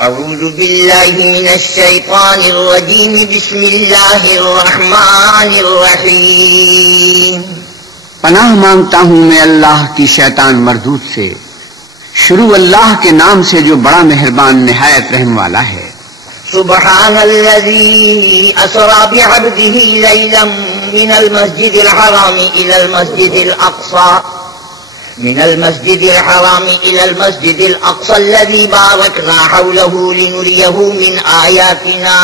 اعوذ باللہ من الشیطان الرجیم بسم اللہ الرحمن الرحیم پناہ مانگتا ہوں میں اللہ کی شیطان مردود سے، شروع اللہ کے نام سے جو بڑا مہربان نہایت رحم والا ہے۔ سبحان الذی اسری بعبدہ لیلا من المسجد الحرام الى المسجد الاقصى إلى المسجد الأقصى الذي باركنا حوله لنريه من آياتنا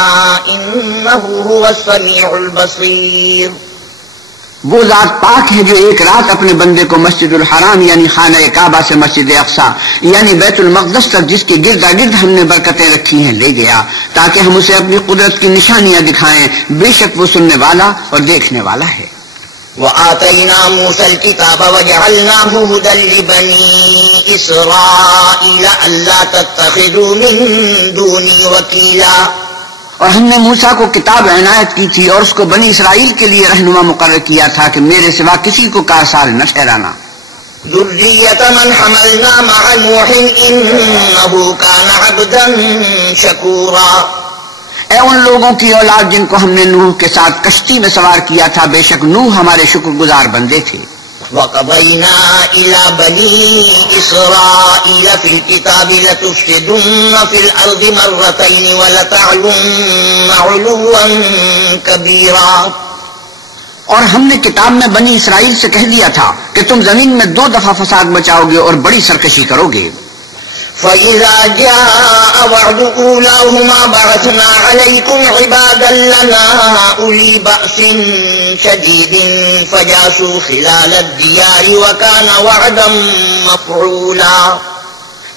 إنه هو السميع البصير۔ وہ ذات پاک ہے جو ایک رات اپنے بندے کو مسجد الحرام یعنی خانہ کعبہ سے مسجد اقصی یعنی بیت المقدس تک، جس کے گردا گرد ہم نے برکتیں رکھی ہیں، لے گیا تاکہ ہم اسے اپنی قدرت کی نشانیاں دکھائیں۔ بے شک وہ سننے والا اور دیکھنے والا ہے۔ وآتينا موسى الكتاب وجعلناه هدى لبني إسرائيل ألا تتخذوا من دوني وكيلا، اور ہم نے موسیٰ کو کتاب عنایت کی تھی اور اس کو بنی اسرائیل کے لیے رہنما مقرر کیا تھا کہ میرے سوا کسی کو کارسار نہ ٹھہرانا۔ ذرية من حملنا مع نوح إنه كان عبدا شكورا، اے ان لوگوں کی اولاد جن کو ہم نے نوح کے ساتھ کشتی میں سوار کیا تھا، بے شک نوح ہمارے شکر گزار بندے تھے۔ وَقَضَيْنَا إِلَى بَنِي إِسْرَائِيلَ فِي الْكِتَابِ لَتُفْسِدُنَّ فِي الْأَرْضِ مَرَّتَيْنِ وَلَتَعْلُنَّ عُلُوًّا كَبِيرًا، اور ہم نے کتاب میں بنی اسرائیل سے کہہ دیا تھا کہ تم زمین میں 2 دفعہ فساد مچاؤ گے اور بڑی سرکشی کرو گے۔ فَإِذَا جَاءَ وَعْدُ أُولَاهُمَا بَعَثْنَا عَلَيْكُمْ عِبَادًا لَّنَا أُولِي بَأْسٍ شَدِيدٍ فَجَاسُوا خِلَالَ الدِّيَارِ وَكَانَ وَعْدًا مَّفْعُولًا۔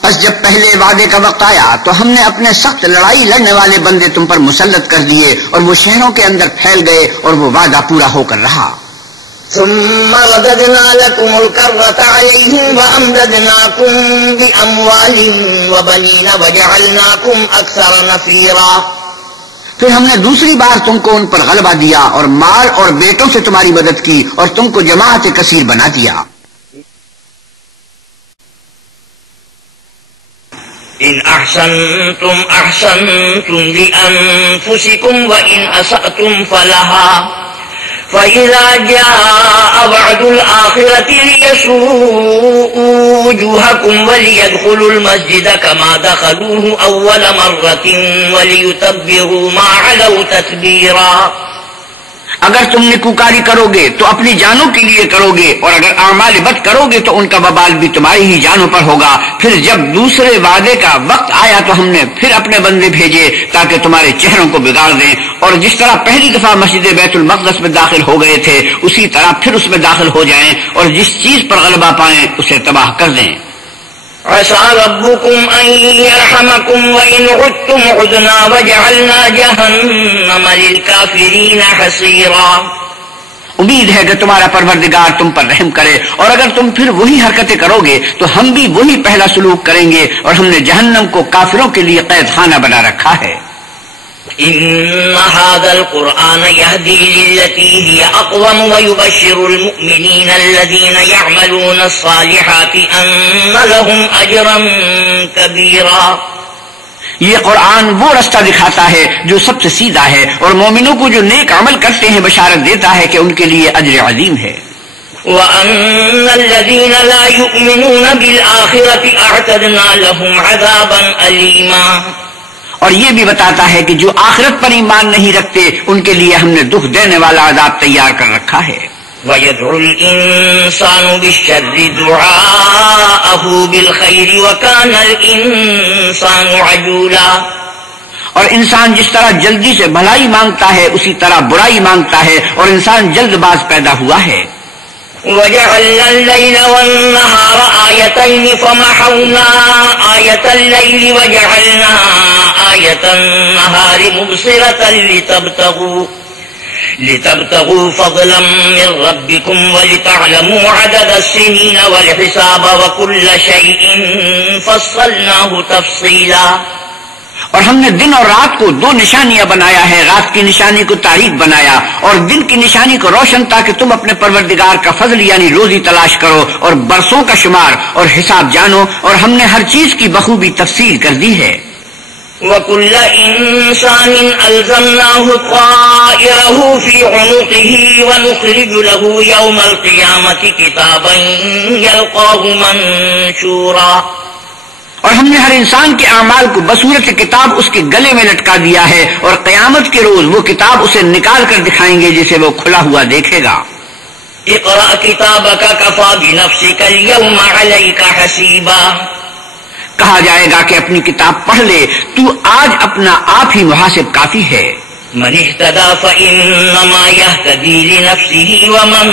بس جب پہلے وعدے کا وقت آیا تو ہم نے اپنے سخت لڑائی لڑنے والے بندے تم پر مسلط کر دیے اور وہ شہروں کے اندر پھیل گئے اور وہ وعدہ پورا ہو کر رہا۔ ثم رددنا لكم الكرة عليهم وأمددناكم بأموال وبنين وجعلناكم أكثر نفيرا، پھر ہم نے دوسری بار تم کو ان پر غلبہ دیا اور مال اور بیٹوں سے تمہاری مدد کی اور تم کو جماعت کثیر بنا دیا۔ إن أحسنتم أحسنتم لأنفسكم وإن أسأتم فلها، فإذا جاء وعد الآخرة ليسوءوا وجوهكم وليدخلوا المسجد كما دخلوه أول مرة وليتبروا ما علوا تتبيرا۔ اگر تم نیکوکاری کرو گے تو اپنی جانوں کے لیے کرو گے، اور اگر اعمال بد کرو گے تو ان کا وبال بھی تمہاری ہی جانوں پر ہوگا۔ پھر جب دوسرے وعدے کا وقت آیا تو ہم نے پھر اپنے بندے بھیجے تاکہ تمہارے چہروں کو بگاڑ دیں، اور جس طرح پہلی دفعہ مسجد بیت المقدس میں داخل ہو گئے تھے اسی طرح پھر اس میں داخل ہو جائیں، اور جس چیز پر غلبہ پائیں اسے تباہ کر دیں۔ عسى ربكم أن يرحمكم وإن عدتم عدنا وجعلنا جهنم للكافرين حصيرا۔ امید ہے کہ تمہارا پروردگار تم پر رحم کرے، اور اگر تم پھر وہی حرکتیں کرو گے تو ہم بھی وہی پہلا سلوک کریں گے، اور ہم نے جہنم کو کافروں کے لیے قید خانہ بنا رکھا ہے۔ إن هذا القرآن يهدي للتي هي أقوم ويبشر المؤمنين الذين يعملون الصالحات أن لهم أجرا كبيرا۔ یہ قرآن وہ رستہ دکھاتا ہے جو سب سے سیدھا ہے، اور مومنوں کو جو نیک عمل کرتے ہیں بشارت دیتا ہے کہ ان کے لیے اجر عظیم ہے۔ وَأَنَّ الَّذِينَ لَا يُؤْمِنُونَ بِالْآخِرَةِ أَعْتَدْنَا لَهُمْ عَذَابًا أَلِيمًا، اور یہ بھی بتاتا ہے کہ جو آخرت پر ایمان نہیں رکھتے ان کے لیے ہم نے دکھ دینے والا عذاب تیار کر رکھا ہے۔ وَيَدْعُ الْإِنسَانُ بِالشَّرِّ دُعَاءَهُ بِالْخَيْرِ وَكَانَ الْإِنسَانُ عَجُولًا، اور انسان جس طرح جلدی سے بھلائی مانگتا ہے اسی طرح برائی مانگتا ہے، اور انسان جلد باز پیدا ہوا ہے۔ وَجَعَلْنَا اللَّيْلَ وَالنَّهَارَ آيَتَيْنِ فَمَحَوْنَا آيَةَ اللَّيْلِ وَجَعَلْنَا آيَةَ النَّهَارِ مُبْصِرَةً لِتَبْتَغُوا فَضْلًا مِّن رَّبِّكُمْ وَلِتَعْلَمُوا عَدَدَ السِّنِينَ وَالْحِسَابَ وَكُلَّ شَيْءٍ فَصَّلْنَاهُ تَفْصِيلًا، اور ہم نے دن اور رات کو 2 نشانیاں بنایا ہے، رات کی نشانی کو تاریک بنایا اور دن کی نشانی کو روشن، تاکہ تم اپنے پروردگار کا فضل یعنی روزی تلاش کرو اور برسوں کا شمار اور حساب جانو، اور ہم نے ہر چیز کی بخوبی تفصیل کر دی ہے۔ وَكُلَّ إِنسَانٍ أَلْزَمْنَاهُ طَائِرَهُ فِي عُنُقِهِ وَنُخْرِجُ لَهُ يَوْمَ الْقِيَامَةِ كِتَابًا يَلْقَاهُ مَنشُورًا۔ اور ہم نے ہر انسان کے اعمال کو بصورت کتاب اس کے گلے میں لٹکا دیا ہے، اور قیامت کے روز وہ کتاب اسے نکال کر دکھائیں گے جسے وہ کھلا ہوا دیکھے گا۔ اقرأ كتابك كفى بنفسك اليوم عليك حسيبا۔ کہا جائے گا کہ اپنی کتاب پڑھ لے، تو آج اپنا آپ ہی محاسب کافی ہے۔ من اهتدى فإنما يهتدي لنفسه ومن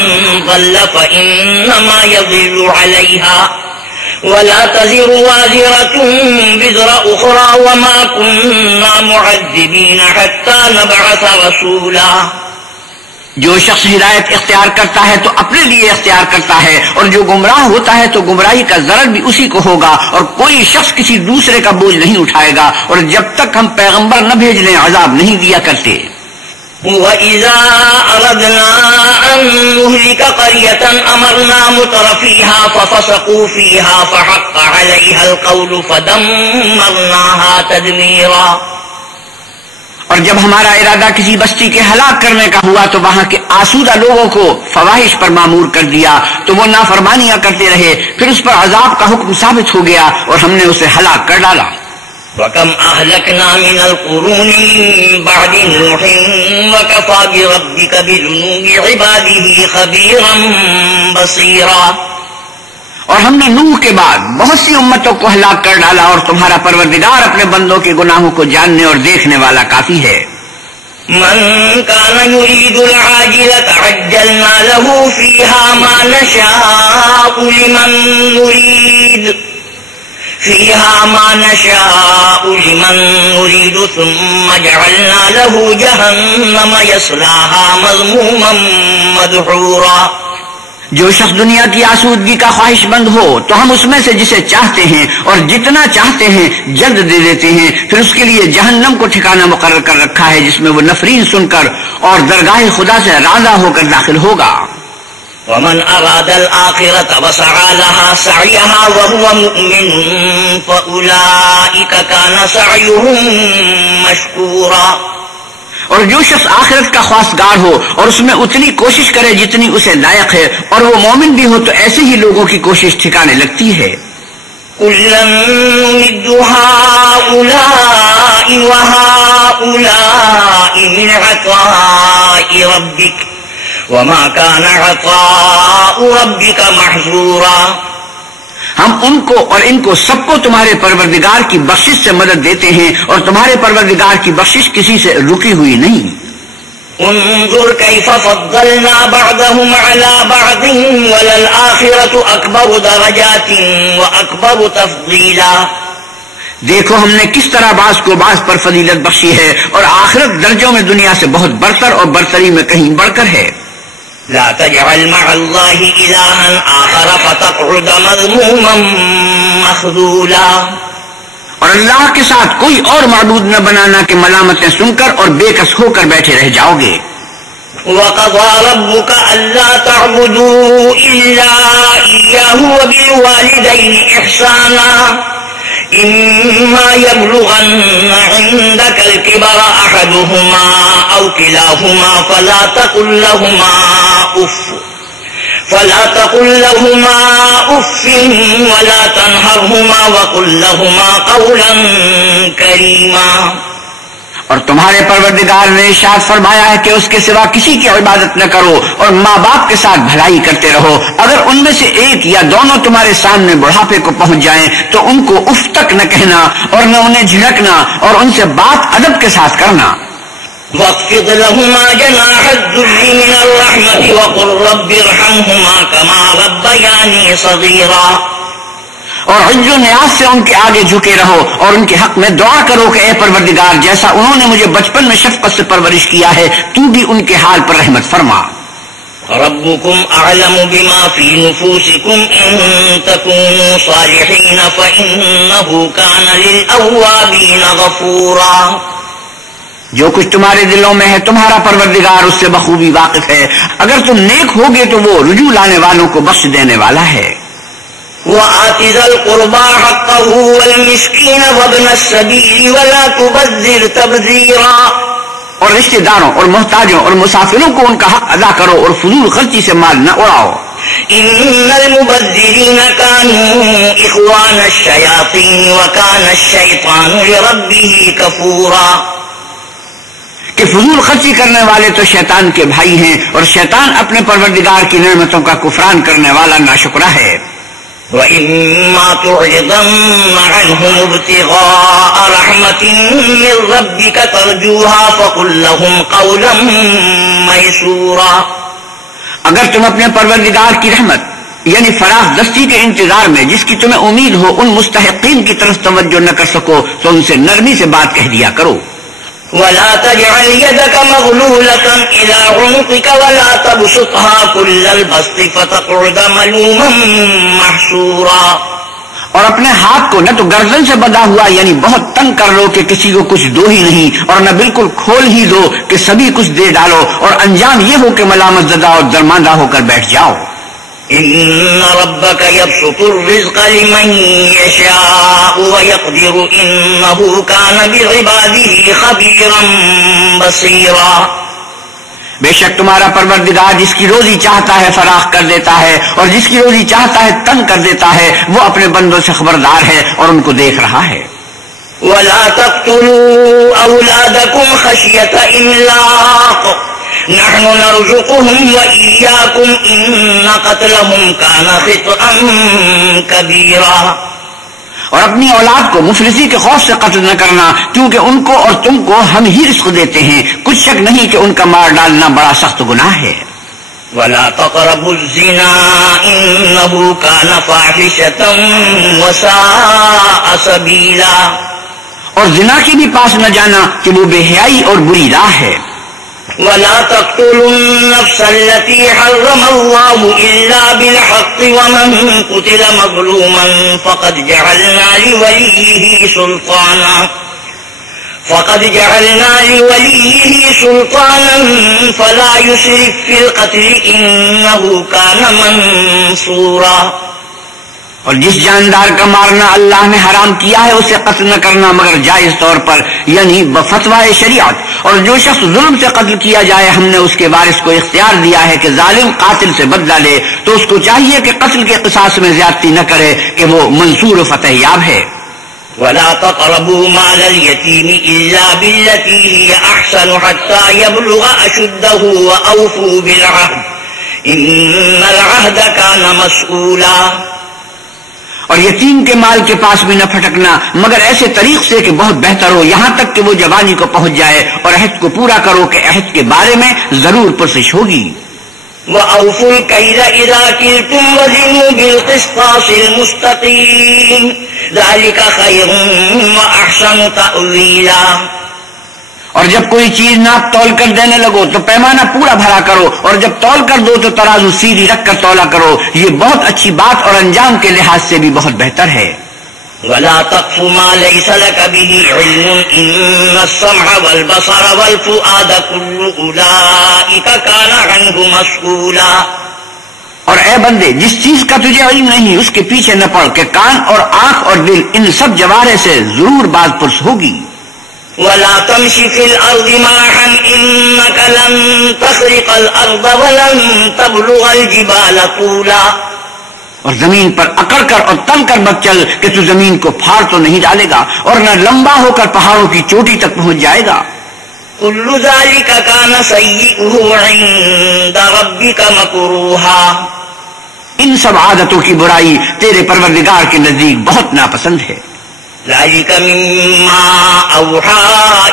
ضل فإنما يضل عليها ولا تزر وازرة وزر أخرى وما كنا معذبين حتى نبعث رسولا۔ جو شخص ہدایت اختیار کرتا ہے تو اپنے لیے اختیار کرتا ہے، اور جو گمراہ ہوتا ہے تو گمراہی کا ضرر بھی اسی کو ہوگا، اور کوئی شخص کسی دوسرے کا بوجھ نہیں اٹھائے گا، اور جب تک ہم پیغمبر نہ بھیج لیں عذاب نہیں دیا کرتے۔ وَإِذَا أَرَدْنَا أَن نُّهْلِكَ قَرْيَةً أَمَرْنَا مُتْرَفِيهَا فَفَسَقُوا فِيهَا فَحَقَّ عَلَيْهَا الْقَوْلُ فَدَمَّرْنَاهَا تَدْمِيرًا۔ اور جب ہمارا ارادہ کسی بستی کے ہلاک کرنے کا ہوا تو وہاں کے آسودہ لوگوں کو فواحش پر معمور کر دیا، تو وہ نافرمانیاں کرتے رہے، پھر اس پر عذاب کا حکم ثابت ہو گیا اور ہم نے اسے ہلاک کر ڈالا۔ وَكَمْ أَهْلَكْنَا مِنَ الْقُرُونِ مِن بَعْدِ نُوحٍ وَكَفَىٰ بِرَبِّكَ بِذُنُوبِ عِبَادِهِ خَبِيرًا بَصِيرًا۔ اور ہم نے نوح کے بعد بہت سی امتوں کو ہلاک کر ڈالا، اور تمہارا پروردگار اپنے بندوں کے گناہوں کو جاننے اور دیکھنے والا کافی ہے۔ من كان يريد العاجلة عجلنا له فيها ما نشاء لمن نريد ثم جعلنا له جهنم يصلاها مذموما مدحورا۔ جو شخص دنیا کی آسودگی کا خواہش مند ہو تو ہم اس میں سے جسے چاہتے ہیں اور جتنا چاہتے ہیں جلد دے دیتے ہیں، پھر اس کے لیے جہنم کو ٹھکانہ مقرر کر رکھا ہے جس میں وہ نفرین سن کر اور درگاہ خدا سے راضی ہو کر داخل ہوگا۔ ومن أراد الآخرة وسعى لها سعيها وهو مؤمن فأولئك كان سعيهم مشكورا۔ اور جو شخص آخرت کا خواستگار ہو اور اس میں اتنی کوشش کرے جتنی اسے لائق ہے، اور وہ مومن بھی ہو، تو ایسے ہی لوگوں کی کوشش ٹھکانے لگتی ہے۔ كُلًّا نُّمِدُّ هَٰؤُلَاءِ وَهَٰؤُلَاءِ مِنْ عَطَاءِ رَبِّكَ وَمَا كَانَ عَطَاءُ رَبِّكَ مَحْظُورًا۔ ہم ان کو اور ان کو سب کو تمہارے پروردگار کی بخشش سے مدد دیتے ہیں، اور تمہارے پروردگار کی بخشش کسی سے رکی ہوئی نہیں۔ انظر كيف فضلنا بعضهم على بعض وللآخرة أكبر درجات وأكبر تفضيلا۔ دیکھو ہم نے کس طرح بعض کو بعض پر فضیلت بخشی ہے، اور آخرت درجوں میں دنیا سے بہت برتر اور برتری میں کہیں بڑھ کر ہے۔ لا تجعل مع الله إلها آخر فتقعد مذموما مخذولا۔ اور اللہ کے ساتھ کوئی اور معبود نہ بنانا کہ ملامتیں سن کر اور بے کس ہو کر بیٹھے رہ جاؤ گے۔ وَقَضَىٰ رَبُّكَ أَلَّا تَعْبُدُوا إِلَّا إِيَّاهُ وَبِالْوَالِدَيْنِ إِحْسَانًا إِمَّا يَبْلُغَنَّ عِندَكَ الْكِبَرَ أَحَدُهُمَا أَوْ كِلَاهُمَا فَلَا تَقُل لَّهُمَا أُفٍّ وَلَا تَنْهَرْهُمَا وَقُل لَّهُمَا قَوْلًا كَرِيمًا۔ اور تمہارے پروردگار نے ارشاد فرمایا ہے کہ اس کے سوا کسی کی عبادت نہ کرو، اور ماں باپ کے ساتھ بھلائی کرتے رہو۔ اگر ان میں سے ایک یا دونوں تمہارے سامنے بڑھاپے کو پہنچ جائیں تو ان کو اف تک نہ کہنا اور نہ انہیں جھڑکنا، اور ان سے بات ادب کے ساتھ کرنا۔ وَاخْفِضْ لَهُمَا جَنَاحَ الذُّلِّ مِنَ الرَّحْمَةِ وَقُل رَّبِّ ارْحَمْهُمَا كَمَا رَبَّيَانِي صَغِيرًا۔ اور عجز و نیاز سے ان کے آگے جھکے رہو، اور ان کے حق میں دعا کرو کہ اے پروردگار، جیسا انہوں نے مجھے بچپن میں شفقت سے پرورش کیا ہے، تو بھی ان کے حال پر رحمت فرما۔ رَبُّكُمْ أَعْلَمُ بِمَا فِي نُفُوسِكُمْ إِن تَكُونُوا صَالِحِينَ فَإِنَّهُ كَانَ لِلْأَوَّابِينَ غَفُورًا۔ جو کچھ تمہارے دلوں میں ہے تمہارا پروردگار اس سے بخوبی واقف ہے، اگر تم نیک ہوگے تو وہ رجوع لانے والوں کو بخش دینے والا ہے۔ وآت ذا القربى حقه والمسكين وابن السبيل ولا تبذر تبذيرا، اور رشتہ داروں اور محتاجوں اور مسافروں کو ان کا حق ادا کرو اور فضول خرچی سے مال نہ اڑاؤ۔ ان المبذرین كانوا اخوان الشیاطین وکان الشیطان لربه کفورا، کہ فضول خرچی کرنے والے تو شیطان کے بھائی ہیں اور شیطان اپنے پروردگار کی نعمتوں کا کفران کرنے والا ناشکرا ہے۔ وَإِمَّا تُعْرِضَنَّ عَنْهُمُ ابْتِغَاءَ رَحْمَةٍ مِّن رَّبِّكَ تَرْجُوهَا فَقُل لَّهُمْ قَوْلًا مَّيْسُورًا، اگر تم اپنے پروردگار کی رحمت یعنی فراخ دستی کے انتظار میں جس کی تمہیں امید ہو ان مستحقین کی طرف توجہ نہ کر سکو تو ان سے نرمی سے بات کہہ دیا کرو۔ وَلَا تَجْعَلْ يَدَكَ مَغْلُولَةً إِلَىٰ عُنُقِكَ وَلَا تَبْسُطْهَا كُلَّ الْبَسْطِ فَتَقْعُدَ مَلُومًا مَّحْسُورًا، اور اپنے ہاتھ کو نہ تو گردن سے بندھا ہوا یعنی بہت تنگ کر لو کہ کسی کو کچھ دو ہی نہیں، اور نہ بالکل کھول ہی دو کہ سبھی کچھ دے ڈالو، اور انجام یہ ہو کہ ملامت زدہ اور درماندہ ہو کر بیٹھ جاؤ۔ ان ربك يبسط الرزق لمن يشاء ويقدر انه كان بعباده خبيرا بصيرا، بے شک تمہارا پروردگار جس کی روزی چاہتا ہے فراخ کر دیتا ہے اور جس کی روزی چاہتا ہے تنگ کر دیتا ہے، وہ اپنے بندوں سے خبردار ہے اور ان کو دیکھ رہا ہے۔ ولا تقتلوا اولادكم خشية املاق نحن نرزقهم وإياكم ان قتلهم كان خطأ كبيرا، اور اپنی اولاد کو مفلسی کے خوف سے قتل نہ کرنا کیونکہ ان کو اور تم کو ہم ہی رزق دیتے ہیں، کچھ شک نہیں کہ ان کا مار ڈالنا بڑا سخت گناہ ہے۔ ولا تقربوا الزنا انه كان فاحشة وساء سبيلا، اور زنا کے بھی پاس نہ جانا کہ وہ بے حیائی اور بری راہ ہے۔ ولا تقتلوا النفس التي حرم الله إلا بالحق ومن قتل مظلوما فقد جعلنا لوليه سلطانا فلا يسرف في القتل إنه كان منصورا، اور جس جاندار کا مارنا اللہ نے حرام کیا ہے اسے قتل نہ کرنا مگر جائز طور پر یعنی بفتوائے شریعت، اور جو شخص ظلم سے قتل کیا جائے ہم نے اس کے وارث کو اختیار دیا ہے کہ ظالم قاتل سے بدلہ لے، تو اس کو چاہیے کہ قتل کے قصاص میں زیادتی نہ کرے کہ وہ منصور و فتح یاب ہے۔ ولا تقربوا مال اليتيم إلا بالتي هي أحسن حتى يبلغ أشده وأوفوا بالعهد إن العهد كان مسؤولا، اور یتیم کے مال کے پاس بھی نہ پھٹکنا مگر ایسے طریق سے کہ بہت بہتر ہو یہاں تک کہ وہ جوانی کو پہنچ جائے، اور عہد کو پورا کرو کہ عہد کے بارے میں ضرور پرسش ہوگی۔ وَأَوْفُوا الْكَيْلَ إِذَا كِلْتُمْ وَزِنُوا بِالْقِسْطَاسِ الْمُسْتَقِيمِ ذَلِكَ خَيْرٌ وَأَحْسَنُ تَأْوِيلًا، اور جب کوئی چیز ناپ تول کر دینے لگو تو پیمانہ پورا بھرا کرو، اور جب تول کر دو تو ترازو سیدھی رکھ کر تولا کرو، یہ بہت اچھی بات اور انجام کے لحاظ سے بھی بہت بہتر ہے۔ ولا تقف ما ليس لك به علم إن السمع والبصر والفؤاد كل أولئك كان عنه مسؤولا، اور اے بندے جس چیز کا تجھے علم نہیں اس کے پیچھے نہ پڑ کہ کان اور آنکھ اور دل ان سب جوارے سے ضرور باز پرس ہوگی۔ ولا تمش في الأرض مرحا إنك لن تخرق الأرض ولن تبلغ الجبال طولا، اور زمین پر اکڑ کر اور تل کر مت چل کہ تو زمین کو پھاڑ تو نہیں ڈالے گا اور نہ لمبا ہو کر پہاڑوں کی چوٹی تک پہنچ جائے گا۔ كل ذلك كان سيئه عند ربك مكروها، ان سب عادتوں کی برائی تیرے پروردگار کے نزدیک بہت ناپسند ہے۔ ذلك مما أوحى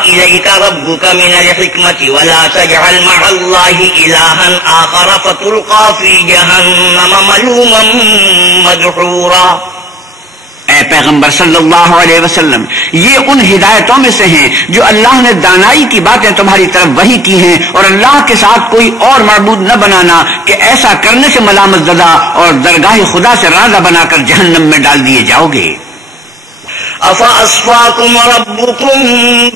إليك ربك من الحكمة ولا تجعل مع الله إلها آخر فتلقى في جهنم ملوما مدحورا، اے پیغمبر صلی اللہ علیہ وسلم یہ ان ہدایتوں میں سے ہیں جو اللہ نے دانائی کی باتیں تمہاری طرف وحی کی ہیں، اور اللہ کے ساتھ کوئی اور معبود نہ بنانا کہ ایسا کرنے سے ملامت زدہ اور درگاہ خدا سے راضہ بنا کر جہنم میں ڈال دیے جاؤ گے۔ أفأصفاكم ربكم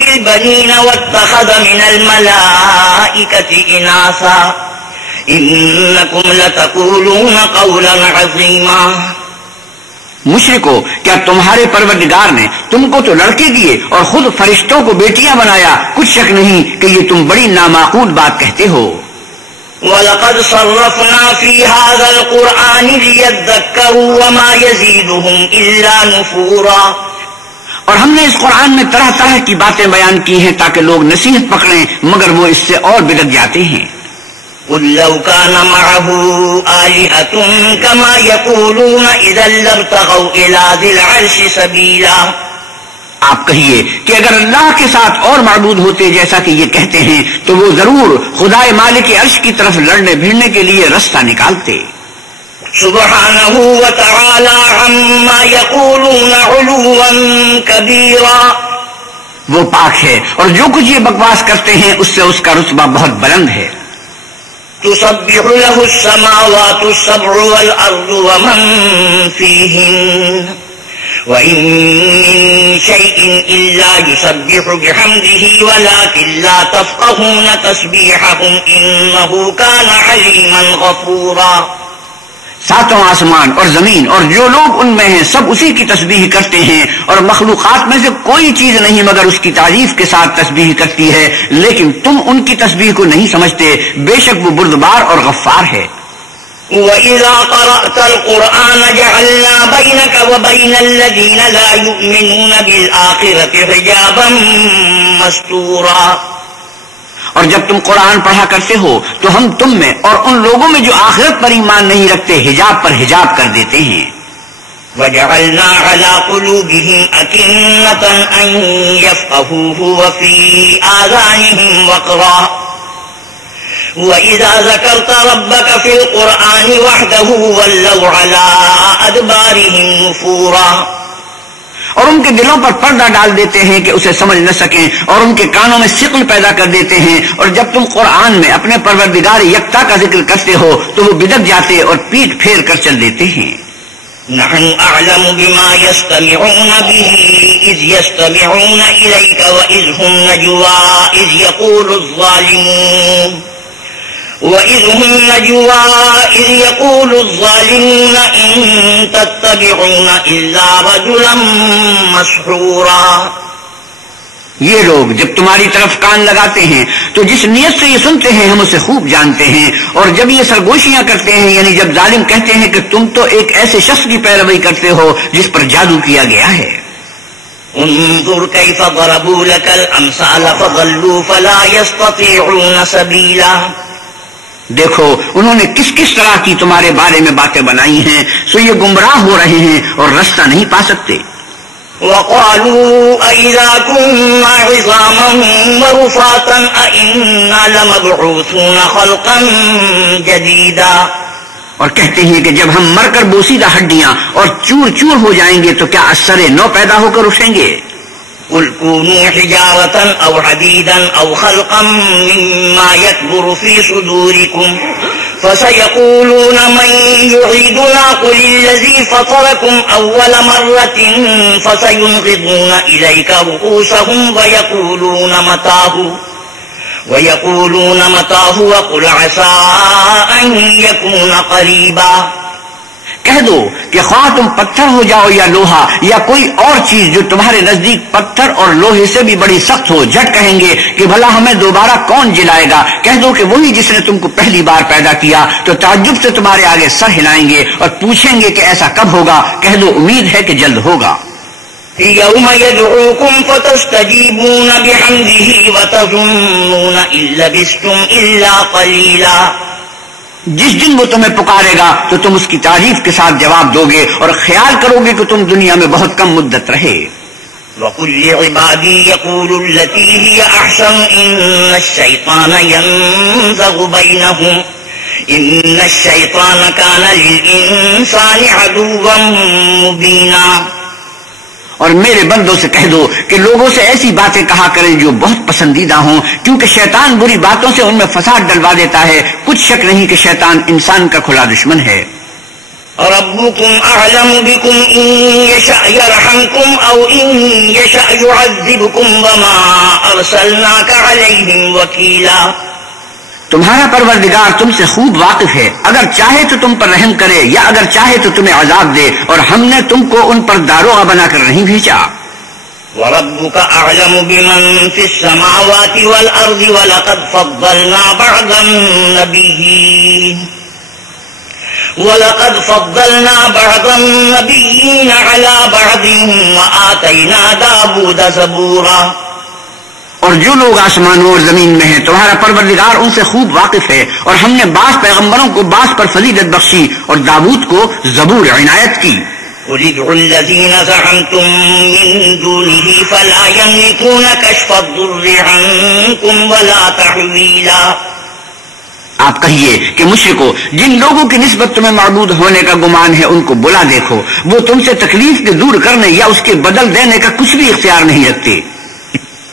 بالبنين واتخذ من الملائكة إناثا إنكم لتقولون قولا عظيما، مشرکو، کیا تمہارے پروردگار نے تم کو تو لڑکے دیے اور خود فرشتوں کو بیٹیاں بنایا؟ کچھ شک نہیں کہ یہ تم بڑی نامعقول بات کہتے ہو۔ وَلَقَدْ صَرَّفْنَا فِي هَذَا الْقُرْآنِ لِيَذَّكَّرُوا وَمَا يَزِيدُهُمْ إِلَّا نُفُورًا، اور ہم نے اس قرآن میں طرح طرح کی باتیں بیان کی ہیں تاکہ لوگ نصیحت پکڑیں، مگر وہ اس سے اور بگڑ جاتے ہیں۔ قُلْ لَوْ كَانَ مَعَهُ آلِهَةٌ كَمَا يَقُولُونَ إِذًا لَّابْتَغَوْا إِلَىٰ ذِي الْعَرْشِ سَبِيلًا، آپ کہیے کہ اگر اللہ کے ساتھ اور معبود ہوتے جیسا کہ یہ کہتے ہیں تو وہ ضرور خدائے مالک عرش کی طرف لڑنے بھیڑنے کے لیے رستہ نکالتے۔ سبحانہ وتعالی عما یقولون علوا کبیرا، وہ پاک ہے اور جو کچھ یہ بکواس کرتے ہیں اس سے اس کا رتبہ بہت بلند ہے۔ تسبح له السماوات السبع والأرض ومن فيهن وإن من شيء إلا يسبح بحمده ولكن لا تفقهون تسبيحهم إنه كان عليما غفورا۔ ساتوں آسمان اور زمین اور جو لوگ ان میں ہیں سب اسی کی تسبیح کرتے ہیں، اور مخلوقات میں سے کوئی چیز نہیں مگر اس کی تعریف کے ساتھ تسبیح کرتی ہے، لیکن تم ان کی تسبیح کو نہیں سمجھتے، بے شک وہ بردبار اور غفار ہے۔ وَإِذَا قَرَأْتَ الْقُرْآنَ جَعَلْنَا بَيْنَكَ وَبَيْنَ الَّذِينَ لَا يُؤْمِنُونَ بِالْآخِرَةِ حِجَابًا مَسْتُورًا، اور جب تم قرآن پڑھا کرتے ہو تو ہم تم میں اور ان لوگوں میں جو آخرت پر ایمان نہیں رکھتے حجاب پر حجاب کر دیتے ہیں۔ وَجَعَلْنَا عَلَىٰ قُلُوبِهِمْ أَكِنَّةً أَن يَفْقَهُوهُ وَفِي آذَانِهِمْ وَقْرًا وَإِذَا ذَكَرْتَ رَبَّكَ فِي الْقُرْآنِ وَحْدَهُ وَلَّوْا عَلَىٰ أَدْبَارِهِمْ نُفُورًا، اور ان کے دلوں پر پردہ ڈال دیتے ہیں کہ اسے سمجھ نہ سکیں، اور ان کے کانوں میں ثقل پیدا کر دیتے ہیں، اور جب تم قرآن میں اپنے پروردگار یکتا کا ذکر کرتے ہو تو وہ بدک جاتے اور پیٹ پھیر کر چل دیتے ہیں۔ نحن أعلم بما يستمعون به إذ يستمعون إليك وإذ هم نجوى إذ يقول الظالمون إن تتبعون إلا رجلا مسحورا۔ یہ لوگ جب تمہاری طرف کان لگاتے ہیں تو جس نیت سے یہ سنتے ہیں ہم اسے خوب جانتے ہیں، اور جب یہ سرگوشیاں کرتے ہیں یعنی جب ظالم کہتے ہیں کہ تم تو ایک ایسے شخص کی پیروی کرتے ہو جس پر جادو کیا گیا ہے۔ انظر كيف ضربوا لك الأمثال فضلوا فلا يستطيعون سبيلا، دیکھو انہوں نے کس کس طرح کی تمہارے بارے میں باتیں بنائی ہیں، سو یہ گمراہ ہو رہے ہیں اور رستہ نہیں پا سکتے۔ وقالوا أَإِذَا كُنَّا عِظَامًا وَرُفَاتًا أَإِنَّا لَمَبْعُوثُونَ خَلْقًا جَدِيدًا، اور کہتے ہیں کہ جب ہم مر کر بوسیدہ ہڈیاں اور چور چور ہو جائیں گے تو کیا اثر نو پیدا ہو کر اٹھیں گے؟ قُلْ كُونُوا حِجَارَةً أَوْ حَدِيدًا أَوْ خَلْقًا مِّمَّا يَكْبُرُ فِي صُدُورِكُمْ فَسَيَقُولُونَ مَن يُعِيدُنَا قُلِ الَّذِي فَطَرَكُمْ أَوَّلَ مَرَّةٍ فَسَيُنْغِضُونَ إِلَيْكَ رُءُوسَهُمْ وَيَقُولُونَ مَتَاهُ وَقُلْ عَسَىٰ أَن يَكُونَ قَرِيبًا۔ کہہ دو کہ خواہ تم پتھر ہو جاؤ یا لوہا یا کوئی اور چیز جو تمہارے نزدیک پتھر اور لوہے سے بھی بڑی سخت ہو، جھٹ کہیں گے کہ بھلا ہمیں دوبارہ کون جلائے گا؟ کہہ دو کہ وہی جس نے تم کو پہلی بار پیدا کیا، تو تعجب سے تمہارے آگے سر ہلائیں گے اور پوچھیں گے کہ ایسا کب ہوگا؟ کہہ دو امید ہے کہ جلد ہوگا۔ يوم يدعوكم فتستجيبون بحمده وتظنون إن لبثتم إلا قليلا، جس دن وہ تمہیں پکارے گا تو تم اس کی تعریف کے ساتھ جواب دو گے اور خیال کرو گے کہ تم دنیا میں بہت کم مدت رہے۔ وَقُلْ لِعِبَادِي يَقُولُوا الَّتِي هِيَ أَحْسَنُ إِنَّ الشَّيْطَانَ يَنزَغُ بَيْنَهُمْ إِنَّ الشَّيْطَانَ كَانَ لِلْإِنسَانِ عَدُوًّا مُبِينًا، اور میرے بندوں سے کہہ دو کہ لوگوں سے ایسی باتیں کہا کریں جو بہت پسندیدہ ہوں، کیونکہ شیطان بری باتوں سے ان میں فساد ڈلوا دیتا ہے، کچھ شک نہیں کہ شیطان انسان کا کھلا دشمن ہے۔ ربكم أعلم بكم إن يشأ يرحمكم أو إن يشأ يعذبكم وما أرسلناك عليهم وكيلا، تمہارا پروردگار تم سے خوب واقف ہے، اگر چاہے تو تم پر رحم کرے یا اگر چاہے تو تمہیں عذاب دے، اور ہم نے تم کو ان پر داروغہ بنا کر نہیں بھیجا۔ وَرَبُّكَ أَعْلَمُ بِمَن فِي السَّمَاوَاتِ وَالْأَرْضِ وَلَقَدْ فَضَّلْنَا بَعْضَ النَّبِيِّينَ عَلَى بَعْضٍ وَآتَيْنَا دَاوُودَ زَبُورًا۔ اور جو لوگ آسمانوں اور زمین میں ہیں تمہارا پروردگار ان سے خوب واقف ہے، اور ہم نے بعض پیغمبروں کو بعض پر فضیلت بخشی اور داود کو زبور عنایت کی۔ قُلِ ادْعُوا الَّذِينَ زَعَمْتُم مِّن دُونِهِ فَلَا يَمْلِكُونَ كَشْفَ الضُّرِّ عَنكُمْ وَلَا تَحْوِيلًا۔ آپ کہیے کہ مشرکو، جن لوگوں کی نسبت تمہیں معبود ہونے کا گمان ہے ان کو بلا دیکھو، وہ تم سے تکلیف کے دور کرنے یا اس کے بدل دینے کا کچھ بھی اختیار نہیں رکھتے۔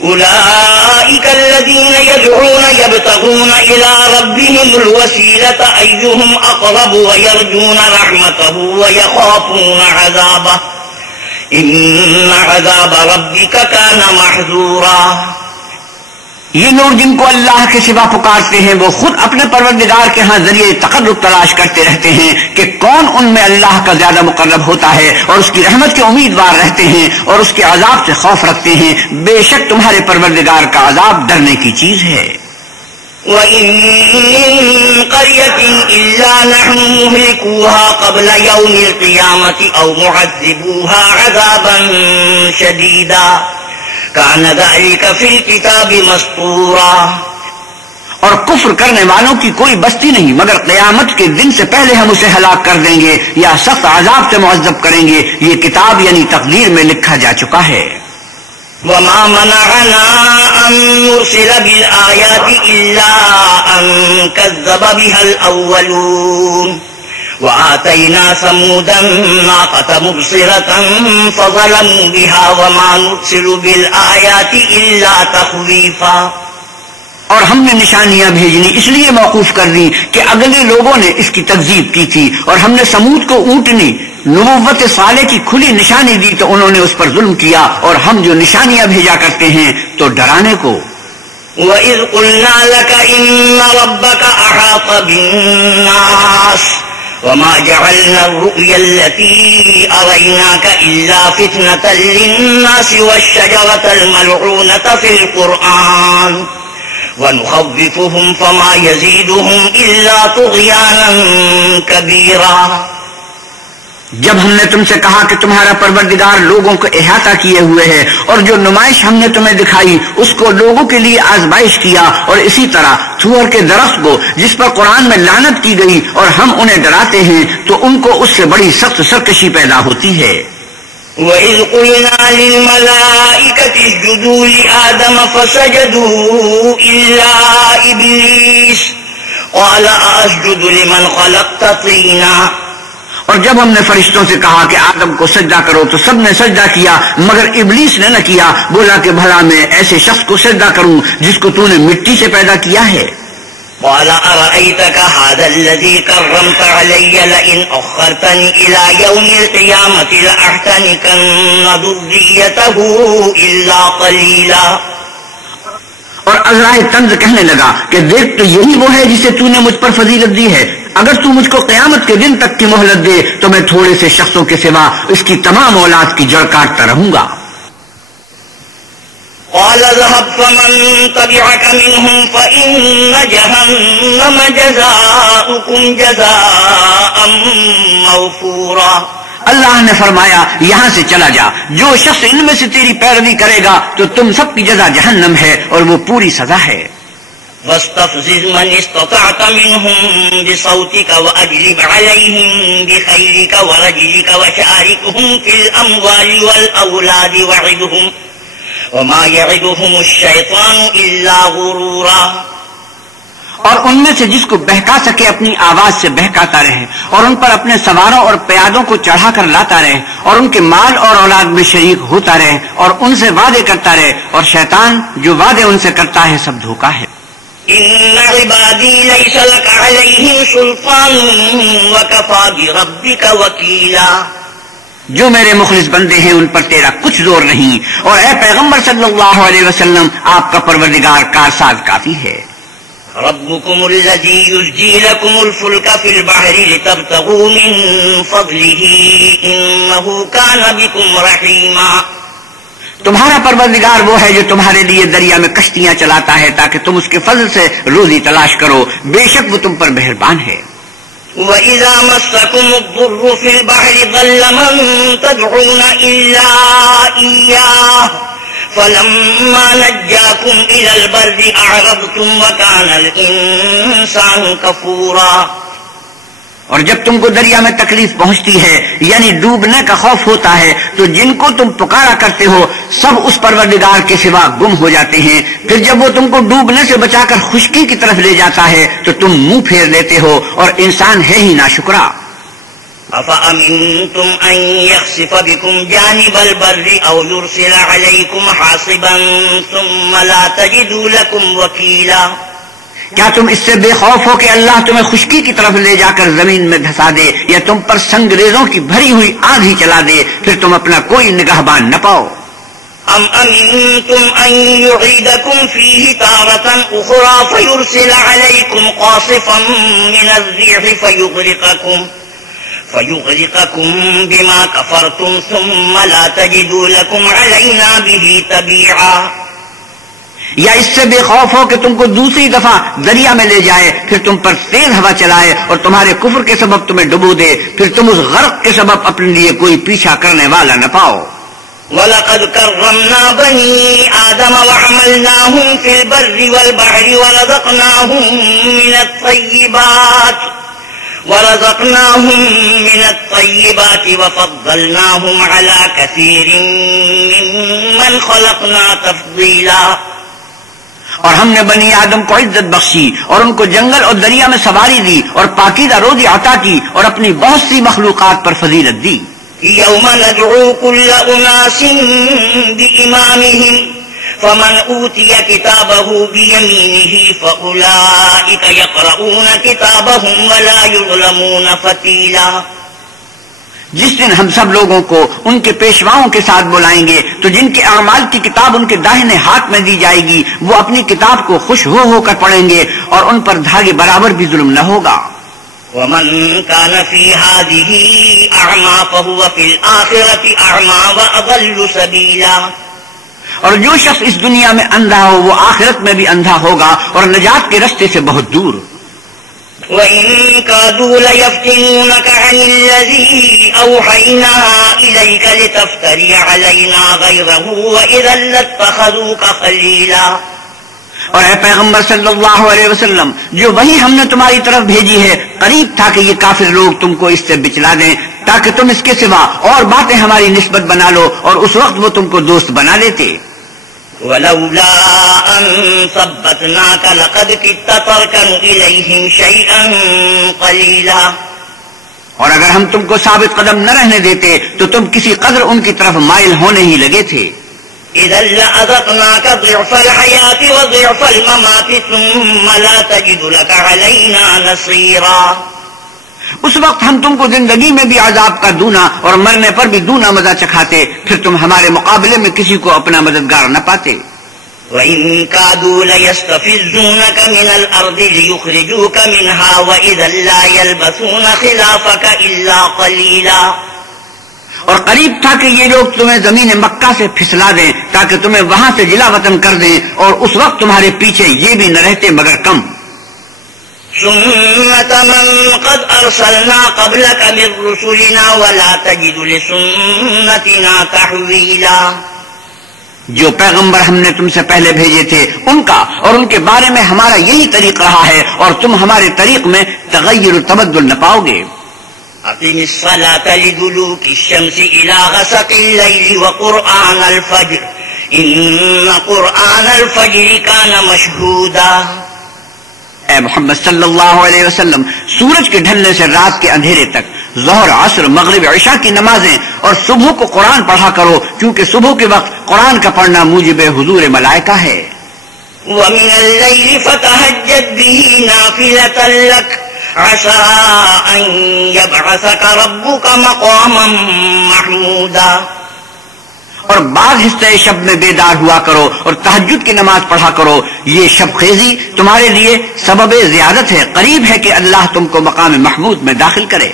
أولئك الذين يدعون يبتغون إلى ربهم الوسيلة أيهم أقرب ويرجون رحمته ويخافون عذابه إن عذاب ربك كان محذورا۔ یہ لوگ جن کو اللہ کے سوا پکارتے ہیں وہ خود اپنے پروردگار کے ہاں ذریعے تقرب تلاش کرتے رہتے ہیں کہ کون ان میں اللہ کا زیادہ مقرب ہوتا ہے، اور اس کی رحمت کے امیدوار رہتے ہیں اور اس کے عذاب سے خوف رکھتے ہیں۔ بے شک تمہارے پروردگار کا عذاب ڈرنے کی چیز ہے۔ وَإِن مِّن قَرْيَةٍ إِلَّا نَحْنُ مُهْلِكُوهَا قَبْلَ يَوْمِ الْقِيَامَةِ أَوْ مُعَذِّبُوهَا عَذَابًا شَدِيدًا كَانَ ذَلِكَ فِي الْكِتَابِ مَسْطُورًا۔ اور کفر کرنے والوں کی کوئی بستی نہیں مگر قیامت کے دن سے پہلے ہم اسے ہلاک کر دیں گے یا سخت عذاب سے معذب کریں گے، یہ کتاب یعنی تقدیر میں لکھا جا چکا ہے۔ وَمَا مَنَعَنَا أَن نُّرْسِلَ بِالْآيَاتِ إِلَّا أَن كَذَّبَ بِهَا الْأَوَّلُونَ وَآتَيْنَا ثَمُودَ النَّاقَةَ مُبْصِرَةً فَظَلَمُوا بِهَا وَمَا نُرْسِلُ بِالْآيَاتِ إِلَّا تَخْوِيفًا۔ اور ہم نے نشانیاں بھیجنی اس لیے موقوف کر دی کہ اگلے لوگوں نے اس کی تکذیب کی تھی، اور ہم نے سمود کو اونٹنی نبوت صالح کی کھلی نشانی دی تو انہوں نے اس پر ظلم کیا، اور ہم جو نشانیاں بھیجا کرتے ہیں تو ڈرانے کو۔ وَإِذْ قُلْنَا لَكَ إِنَّ رَبَّكَ أَحَاطَ بِالنَّاسِ وَمَا جَعَلْنَا الرُّؤْيَا الَّتِي أَرَيْنَاكَ إِلَّا فِتْنَةً لِلنَّاسِ وَالشَّجَرَةَ الْمَلْعُونَةَ فِي الْقُرْآنِ وَنُخَوِّفُهُمْ فَمَا يَزِيدُهُمْ إِلَّا طُغْيَانًا كَبِيرًا۔ جب ہم نے تم سے کہا کہ تمہارا پروردگار لوگوں کو احاطہ کیے ہوئے ہے، اور جو نمائش ہم نے تمہیں دکھائی اس کو لوگوں کے لیے آزمائش کیا، اور اسی طرح تھور کے درخت کو جس پر قرآن میں لعنت کی گئی اور ہم انہیں ڈراتے ہیں تو ان کو اس سے بڑی سخت سرکشی پیدا ہوتی ہے۔ وَإِذْ قُلْنَا لِلْمَلَائِكَةِ اسْجُدُوا لِآدَمَ فَسَجَدُوا إِلَّا إِبْلِيسَ قَالَ أَسْجُدُ لِمَنْ خَلَقْتَ طِينًا۔ اور جب ہم نے فرشتوں سے کہا کہ آدم کو سجدہ کرو تو سب نے سجدہ کیا مگر ابلیس نے نہ کیا، بولا کہ بھلا میں ایسے شخص کو سجدہ کروں جس کو تو نے مٹی سے پیدا کیا ہے۔ قال أرأيتك هذا الذي كرمت علي لئن أخرتني إلى يوم القيامة لأحتنكن ذريته إلا قليلا۔ اور عزرائے طنز کہنے لگا کہ دیکھ تو یہی وہ ہے جسے تو نے مجھ پر فضیلت دی ہے، اگر تو مجھ کو قیامت کے دن تک کی مہلت دے تو میں تھوڑے سے شخصوں کے سوا اس کی تمام اولاد کی جڑ کاٹتا رہوں گا۔ قال اذهب فمن تبعك منهم فإن جهنم جزاؤكم جزاء موفورا۔ اللہ نے فرمایا یہاں سے چلا جا، جو شخص ان میں سے تیری پیروی کرے گا تو تم سب کی جزا جہنم ہے اور وہ پوری سزا ہے۔ واستفزز من استطعت منهم بصوتك وأجلب عليهم بخيلك ورجلك وشاركهم في الأموال والأولاد وعدهم وما يعدهم الشيطان إلا غرورا۔ اور ان میں سے جس کو بہکا سکے اپنی آواز سے بہکاتا رہے، اور ان پر اپنے سواروں اور پیادوں کو چڑھا کر لاتا رہے، اور ان کے مال اور اولاد میں شریک ہوتا رہے، اور ان سے وعدے کرتا رہے، اور شیطان جو وعدے ان سے کرتا ہے سب دھوکا ہے۔ إن عبادي ليس لك عليهم سلطان وكفى بربك وكيلا۔ جو میرے مخلص بندے ہیں ان پر تیرا کچھ زور نہیں، اور اے پیغمبر صلی اللہ علیہ وسلم آپ کا پروردگار کارساز کافی ہے۔ ربكم الذي يزجي لكم الفلك في البحر لتبتغوا من فضله إنه كان بكم رحيما. تمہارا پروردگار وہ ہے جو تمہارے لیے دریا میں کشتیاں چلاتا ہے تاکہ تم اس کے فضل سے روزی تلاش کرو، بے شک وہ تم پر مہربان ہے. وَإِذَا مَسَّكُمُ الضُّرُّ فِي الْبَحْرِ ضَلَّ مَن تَدْعُونَ إِلَّا إِيَّاهُ فَلَمَّا نَجَّاكُمْ إِلَى الْبَرِّ أَعْرَضْتُمْ وَكَانَ الْإِنسَانُ كَفُورًا. اور جب تم کو دریا میں تکلیف پہنچتی ہے یعنی ڈوبنے کا خوف ہوتا ہے تو جن کو تم پکارا کرتے ہو سب اس پروردگار کے سوا گم ہو جاتے ہیں. پھر جب وہ تم کو ڈوبنے سے بچا کر خشکی کی طرف لے جاتا ہے تو تم منہ پھیر لیتے ہو اور انسان ہے ہی ناشکرا. أَفَأَمِنْتُمْ أَنْ يَخْسِفَ بِكُمْ جَانِبَ الْبَرِّ أَوْ يُرْسِلَ عَلَيْكُمْ حَاصِبًا ثُمَّ لَا تَجِدُوا لَكُمْ وَكِيلًا. کیا تم اس سے بے خوف ہو کہ اللہ تمہیں خشکی کی طرف لے جا کر زمین میں دھسا دے یا تم پر سنگریزوں کی بھری ہوئی آگ ہی چلا دے پھر تم اپنا کوئی نگہبان نہ پاؤ؟ أَمْ أَمِنْتُمْ أَنْ يُعِيدَكُمْ فِيهِ تَارَةً أُخْرَى فَيُرْسِلَ عَلَيْكُمْ قَاصِفًا مِنَ الرِّيحِ فَيُغْرِقَكُمْ بِمَا كَفَرْتُمْ ثُمَّ لَا تَجِدُوا لَكُمْ عَلَيْنَا بِهِ تَبِيعًا. یا اس سے بے خوف ہو کہ تم کو دوسری دفعہ دریا میں لے جائے پھر تم پر تیز ہوا چلائے اور تمہارے کفر کے سبب تمہیں ڈبو دے پھر تم اس غرق کے سبب اپنے لیے کوئی پیچھا کرنے والا نہ پاؤ. وَلَقَدْ كَرَّمْنَا بَنِي آدَمَ وَحَمَلْنَاهُمْ فِي الْبَرِّ وَالْبَحْرِ وَرَزَقْنَاهُمْ مِنَ الطَّيِّبَاتِ وَفَضَّلْنَاهُمْ عَلَى كَثِيرٍ مِّمَّنْ خَلَقْنَا تَفْضِيلًا. اور ہم نے بنی آدم کو عزت بخشی اور ان کو جنگل اور دریا میں سواری دی اور پاکیزہ روزی عطا کی اور اپنی بہت سی مخلوقات پر فضیلت دی. يَوْمَ نَدْعُو كُلَّ أُنَاسٍ بِإِمَامِهِمْ فَمَنْ أُوتِيَ كِتَابَهُ بِيَمِينِهِ فَأُولَئِكَ يَقْرَؤُونَ كِتَابَهُمْ وَلَا يُظْلَمُونَ فَتِيلًا. جس دن ہم سب لوگوں کو ان کے پیشواؤں کے ساتھ بلائیں گے تو جن کے اعمال کی کتاب ان کے داہنے ہاتھ میں دی جائے گی وہ اپنی کتاب کو خوش ہو کر پڑھیں گے اور ان پر دھاگے برابر بھی ظلم نہ ہوگا. وَمَنْ كَانَ فِي هَذِهِ أَعْمَى فَهُوَ فِي الْآخِرَةِ أَعْمَى وَأَضَلُّ سَبِيلًا. اور جو شخص اس دنیا میں اندھا ہو وہ آخرت میں بھی اندھا ہوگا اور نجات کے رستے سے بہت دور. وَإِن كَادُوا لَيَفْتِنُونَكَ عَنِ الَّذِي أَوْحَيْنَا إِلَيْكَ لِتَفْتَرِيَ عَلَيْنَا غَيْرَهُ وَإِذًا لَّاتَّخَذُوكَ خَلِيلًا. اور اے پیغمبر صلی اللہ علیہ وسلم جو وہی ہم نے تمہاری طرف بھیجی ہے قریب تھا کہ یہ کافر لوگ تم کو اس سے بچلا دیں تاکہ تم اس کے سوا اور باتیں ہماری نسبت بنا لو اور اس وقت وہ تم کو دوست بنا لیتے. وَلَوْلَا أَن ثَبَّتْنَاكَ لَقَدْ كِدتَّ تَرْكَنُ إِلَيْهِمْ شَيْئًا قَلِيلًا. اور اگر ہم تم کو ثابت قدم نہ رہنے دیتے تو تم کسی قدر ان کی طرف مائل ہونے ہی لگے تھے. إِذًا لَّأَذَقْنَاكَ ضِعْفَ الْحَيَاةِ وَضِعْفَ الْمَمَاتِ ثُمَّ لَا تَجِدُ لَكَ عَلَيْنَا نَصِيرًا. اس وقت ہم تم کو زندگی میں بھی عذاب کا دونا اور مرنے پر بھی دونا مزہ چکھاتے پھر تم ہمارے مقابلے میں کسی کو اپنا مددگار نہ پاتے. وَإِن كَادُوا لَيَسْتَفِزُّونَكَ مِنَ الْأَرْضِ لِيُخْرِجُوكَ مِنْهَا وَإِذًا لَّا يَلْبَثُونَ خِلَافَكَ إِلَّا قَلِيلًا. اور قریب تھا کہ یہ لوگ تمہیں زمین مکہ سے پھسلا دیں تاکہ تمہیں وہاں سے جلا وطن کر دیں اور اس وقت تمہارے پیچھے یہ بھی نہ رہتے مگر کم. سُنَّةَ مَن قَدْ أَرْسَلْنَا قَبْلَكَ مِن رُّسُلِنَا وَلَا تَجِدُ لِسُنَّتِنَا تَحْوِيلًا. جو پیغمبر ہم نے تم سے پہلے بھیجے تھے ان کا اور ان کے بارے میں ہمارا یہی طریق رہا ہے اور تم ہمارے طریق میں تغیر و تبدل نہ پاؤ گے. أقم الصلاة لدلوك الشمس إلى غسق الليل وقرآن الفجر إن قرآن الفجر كان مشهودا. اے محمد صلی اللہ علیہ وسلم سورج کے ڈھلنے سے رات کے اندھیرے تک ظہر عصر مغرب عشاء کی نمازیں اور صبح کو قرآن پڑھا کرو کیونکہ صبح کے وقت قرآن کا پڑھنا موجب حضور ملائکہ ہے. ومن الليل فتهجد به نافلة لك عسى أن يبعثك ربك مقاما محمودا. اور بعض حصے شب میں بیدار ہوا کرو اور تہجد کی نماز پڑھا کرو. یہ شب خیزی تمہارے لیے سبب زیادت ہے. قریب ہے کہ اللہ تم کو مقام محمود میں داخل کرے.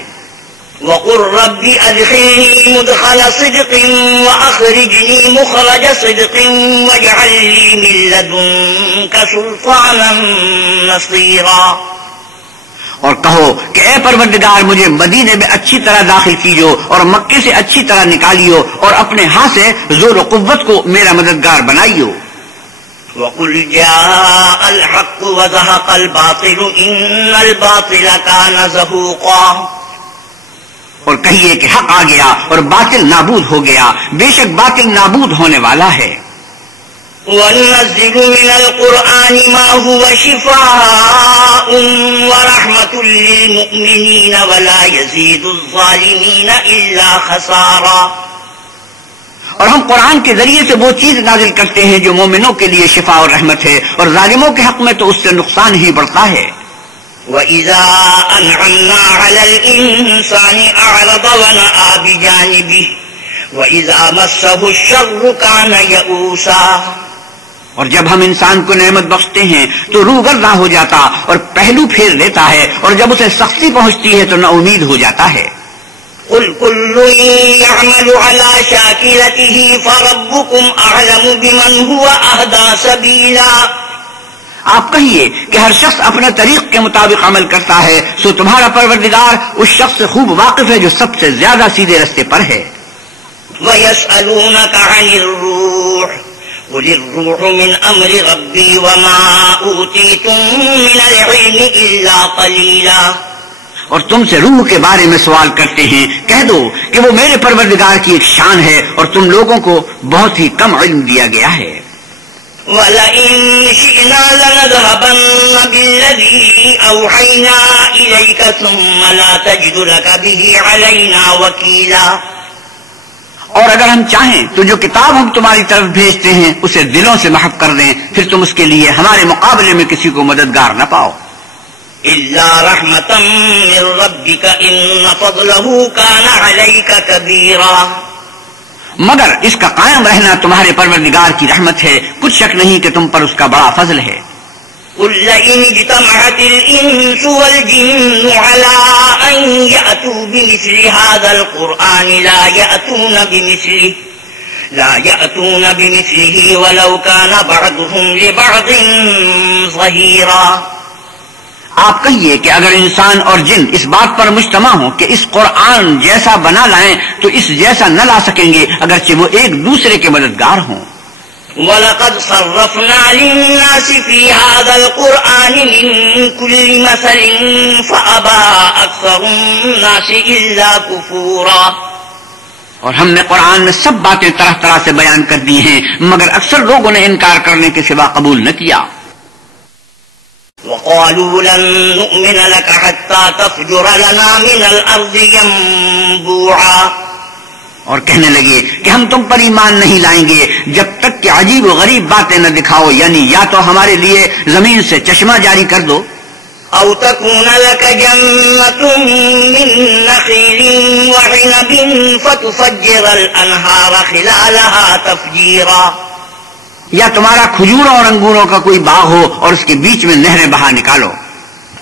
وقل رب أدخلني مدخل صدق وأخرجني مخرج صدق واجعل لي من لدنك سلطانا نصيرا. اور کہو کہ اے پروردگار مجھے مدینے میں اچھی طرح داخل کیجو اور مکے سے اچھی طرح نکالیو اور اپنے ہاتھ سے زور و قوت کو میرا مددگار بنائیو. وقل جاء الحق وزهق الباطل إن الباطل كان زهوقا. اور کہیے کہ حق آ گیا اور باطل نابود ہو گیا. بے شک باطل نابود ہونے والا ہے. وَنُنَزِّلُ مِنَ الْقُرْآنِ مَا هُوَ شِفَاءٌ وَرَحْمَةٌ لِّلْمُؤْمِنِينَ وَلَا يَزِيدُ الظَّالِمِينَ إِلَّا خَسَارًا. اور ہم قرآن کے ذریعے سے وہ چیز نازل کرتے ہیں جو مومنوں کے لیے شفا اور رحمت ہے اور ظالموں کے حق میں تو اس سے نقصان ہی بڑھتا ہے. وَإِذَا أَنْعَمْنَا عَلَى الْإِنسَانِ أَعْرَضَ وَنَأَىٰ بِجَانِبِهِ وَإِذَا مَسَّهُ الشَّرُّ كَانَ يَئُوسًا. اور جب ہم انسان کو نعمت بخشتے ہیں تو روگرداں ہو جاتا اور پہلو پھیر دیتا ہے اور جب اسے سختی پہنچتی ہے تو نا امید ہو جاتا ہے. قُلْ كُلٌّ يَعْمَلُ عَلَىٰ شَاكِلَتِهِ فَرَبُّكُمْ أَعْلَمُ بِمَنْ هُوَ أَهْدَىٰ سَبِيلًا. آپ کہیے کہ ہر شخص اپنے طریق کے مطابق عمل کرتا ہے سو تمہارا پروردگار اس شخص سے خوب واقف ہے جو سب سے زیادہ سیدھے رستے پر ہے. وَيَسْأَلُونَكَ عَنِ الرُّوحِ قُلِ الرُّوحُ مِنْ أَمْرِ رَبِّي وَمَا أُوتِيتُم مِّنَ الْعِلْمِ إِلَّا قَلِيلًا. اور تم سے روح کے بارے میں سوال کرتے ہیں. کہہ دو کہ وہ میرے پروردگار کی ایک شان ہے اور تم لوگوں کو بہت ہی کم علم دیا گیا ہے. وَلَئِن شِئْنَا لَنَذْهَبَنَّ بِالَّذِي أَوْحَيْنَا إِلَيْكَ ثُمَّ لَا تَجِدُ لَكَ بِهِ عَلَيْنَا وَكِيلًا. اور اگر ہم چاہیں تو جو کتاب ہم تمہاری طرف بھیجتے ہیں اسے دلوں سے محو کر دیں پھر تم اس کے لیے ہمارے مقابلے میں کسی کو مددگار نہ پاؤ. إِلَّا رَحْمَةً مِّن رَّبِّكَ إِنَّ فَضْلَهُ كَانَ عَلَيْكَ كَبِيرًا. مگر اس کا قائم رہنا تمہارے پروردگار کی رحمت ہے. کچھ شک نہیں کہ تم پر اس کا بڑا فضل ہے. قُل لَّئِنِ اجْتَمَعَتِ الْإِنسُ وَالْجِنُّ عَلَىٰ أَن يَأْتُوا بِمِثْلِ هَٰذَا الْقُرْآنِ لَا يَأْتُونَ بِمِثْلِهِ وَلَوْ كَانَ بَعْضُهُمْ لِبَعْضٍ ظَهِيرًا. آپ کہیے کہ اگر انسان اور جن اس بات پر مجتمع ہوں کہ اس قرآن جیسا بنا لائیں تو اس جیسا نہ لا سکیں گے اگرچہ وہ ایک دوسرے کے مددگار ہوں. وَلَقَدْ صَرَّفْنَا لِلنَّاسِ فِي هَٰذَا الْقُرْآنِ مِن كُلِّ مَثَلٍ فَأَبَىٰ أَكْثَرُ النَّاسِ إِلَّا كُفُورًا. اور ہم نے قرآن میں سب باتیں طرح طرح سے بیان کر دی ہیں مگر اکثر لوگوں نے انکار کرنے کے سوا قبول نہ کیا. وَقَالُوا لَن نُّؤْمِنَ لَكَ حَتَّىٰ تَفْجُرَ لَنَا مِنَ الْأَرْضِ يَنبُوعًا. اور کہنے لگے کہ ہم تم پر ایمان نہیں لائیں گے جب تک کہ عجیب و غریب باتیں نہ دکھاؤ یعنی یا تو ہمارے لیے زمین سے چشمہ جاری کر دو أَوْ تَكُونَ لَكَ جَنَّةٌ مِّن نَّخِيلٍ وَعِنَبٍ فَتُفَجِّرَ الْأَنْهَارَ خِلَالَهَا تَفْجِيرًا. یا تمہارا کھجوروں اور انگوروں کا کوئی باغ ہو اور اس کے بیچ میں نہریں بہا نکالو.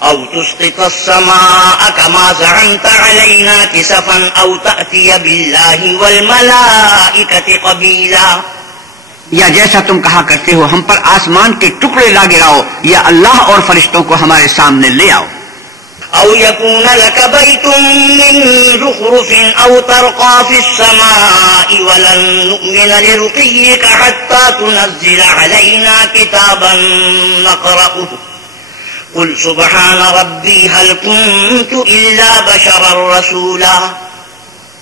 أَوْ تُسْقِطَ السَّمَاءَ كَمَا زَعَمْتَ عَلَيْنَا كِسَفًا أَوْ تَأْتِيَ بِاللَّهِ وَالْمَلَائِكَةِ قَبِيلًا. یا جیسا تم کہا کرتے ہو ہم پر آسمان کے ٹکڑے لا گراؤ یا اللہ اور فرشتوں کو ہمارے سامنے لے آؤ. أَوْ يَكُونَ لَكَ بَيْتٌ مِّن زُخْرُفٍ أَوْ تَرْقَىٰ فِي السَّمَاءِ وَلَن نُّؤْمِنَ لِرُقِيِّكَ حَتَّىٰ تُنَزِّلَ عَلَيْنَا كِتَابًا نَّقْرَؤُهُ قُلْ سُبْحَانَ رَبِّي هَلْ كُنتُ إِلَّا بَشَرًا رَّسُولًا.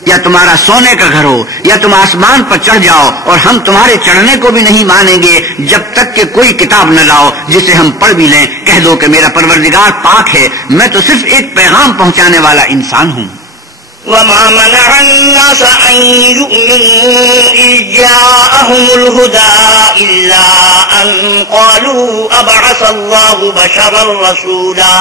یا تمہارا سونے کا گھر ہو یا تم آسمان پر چڑھ جاؤ اور ہم تمہارے چڑھنے کو بھی نہیں مانیں گے جب تک کہ کوئی کتاب نہ لاؤ جسے ہم پڑھ بھی لیں. کہہ دو کہ میرا پروردگار پاک ہے میں تو صرف ایک پیغام پہنچانے والا انسان ہوں. وَمَا مَنَعَ النَّاسَ أَن يُؤْمِنُوا إِذْ جَاءَهُمُ الْهُدَىٰ إِلَّا أَن قَالُوا أَبَعَثَ اللَّهُ بَشَرًا رَّسُولًا.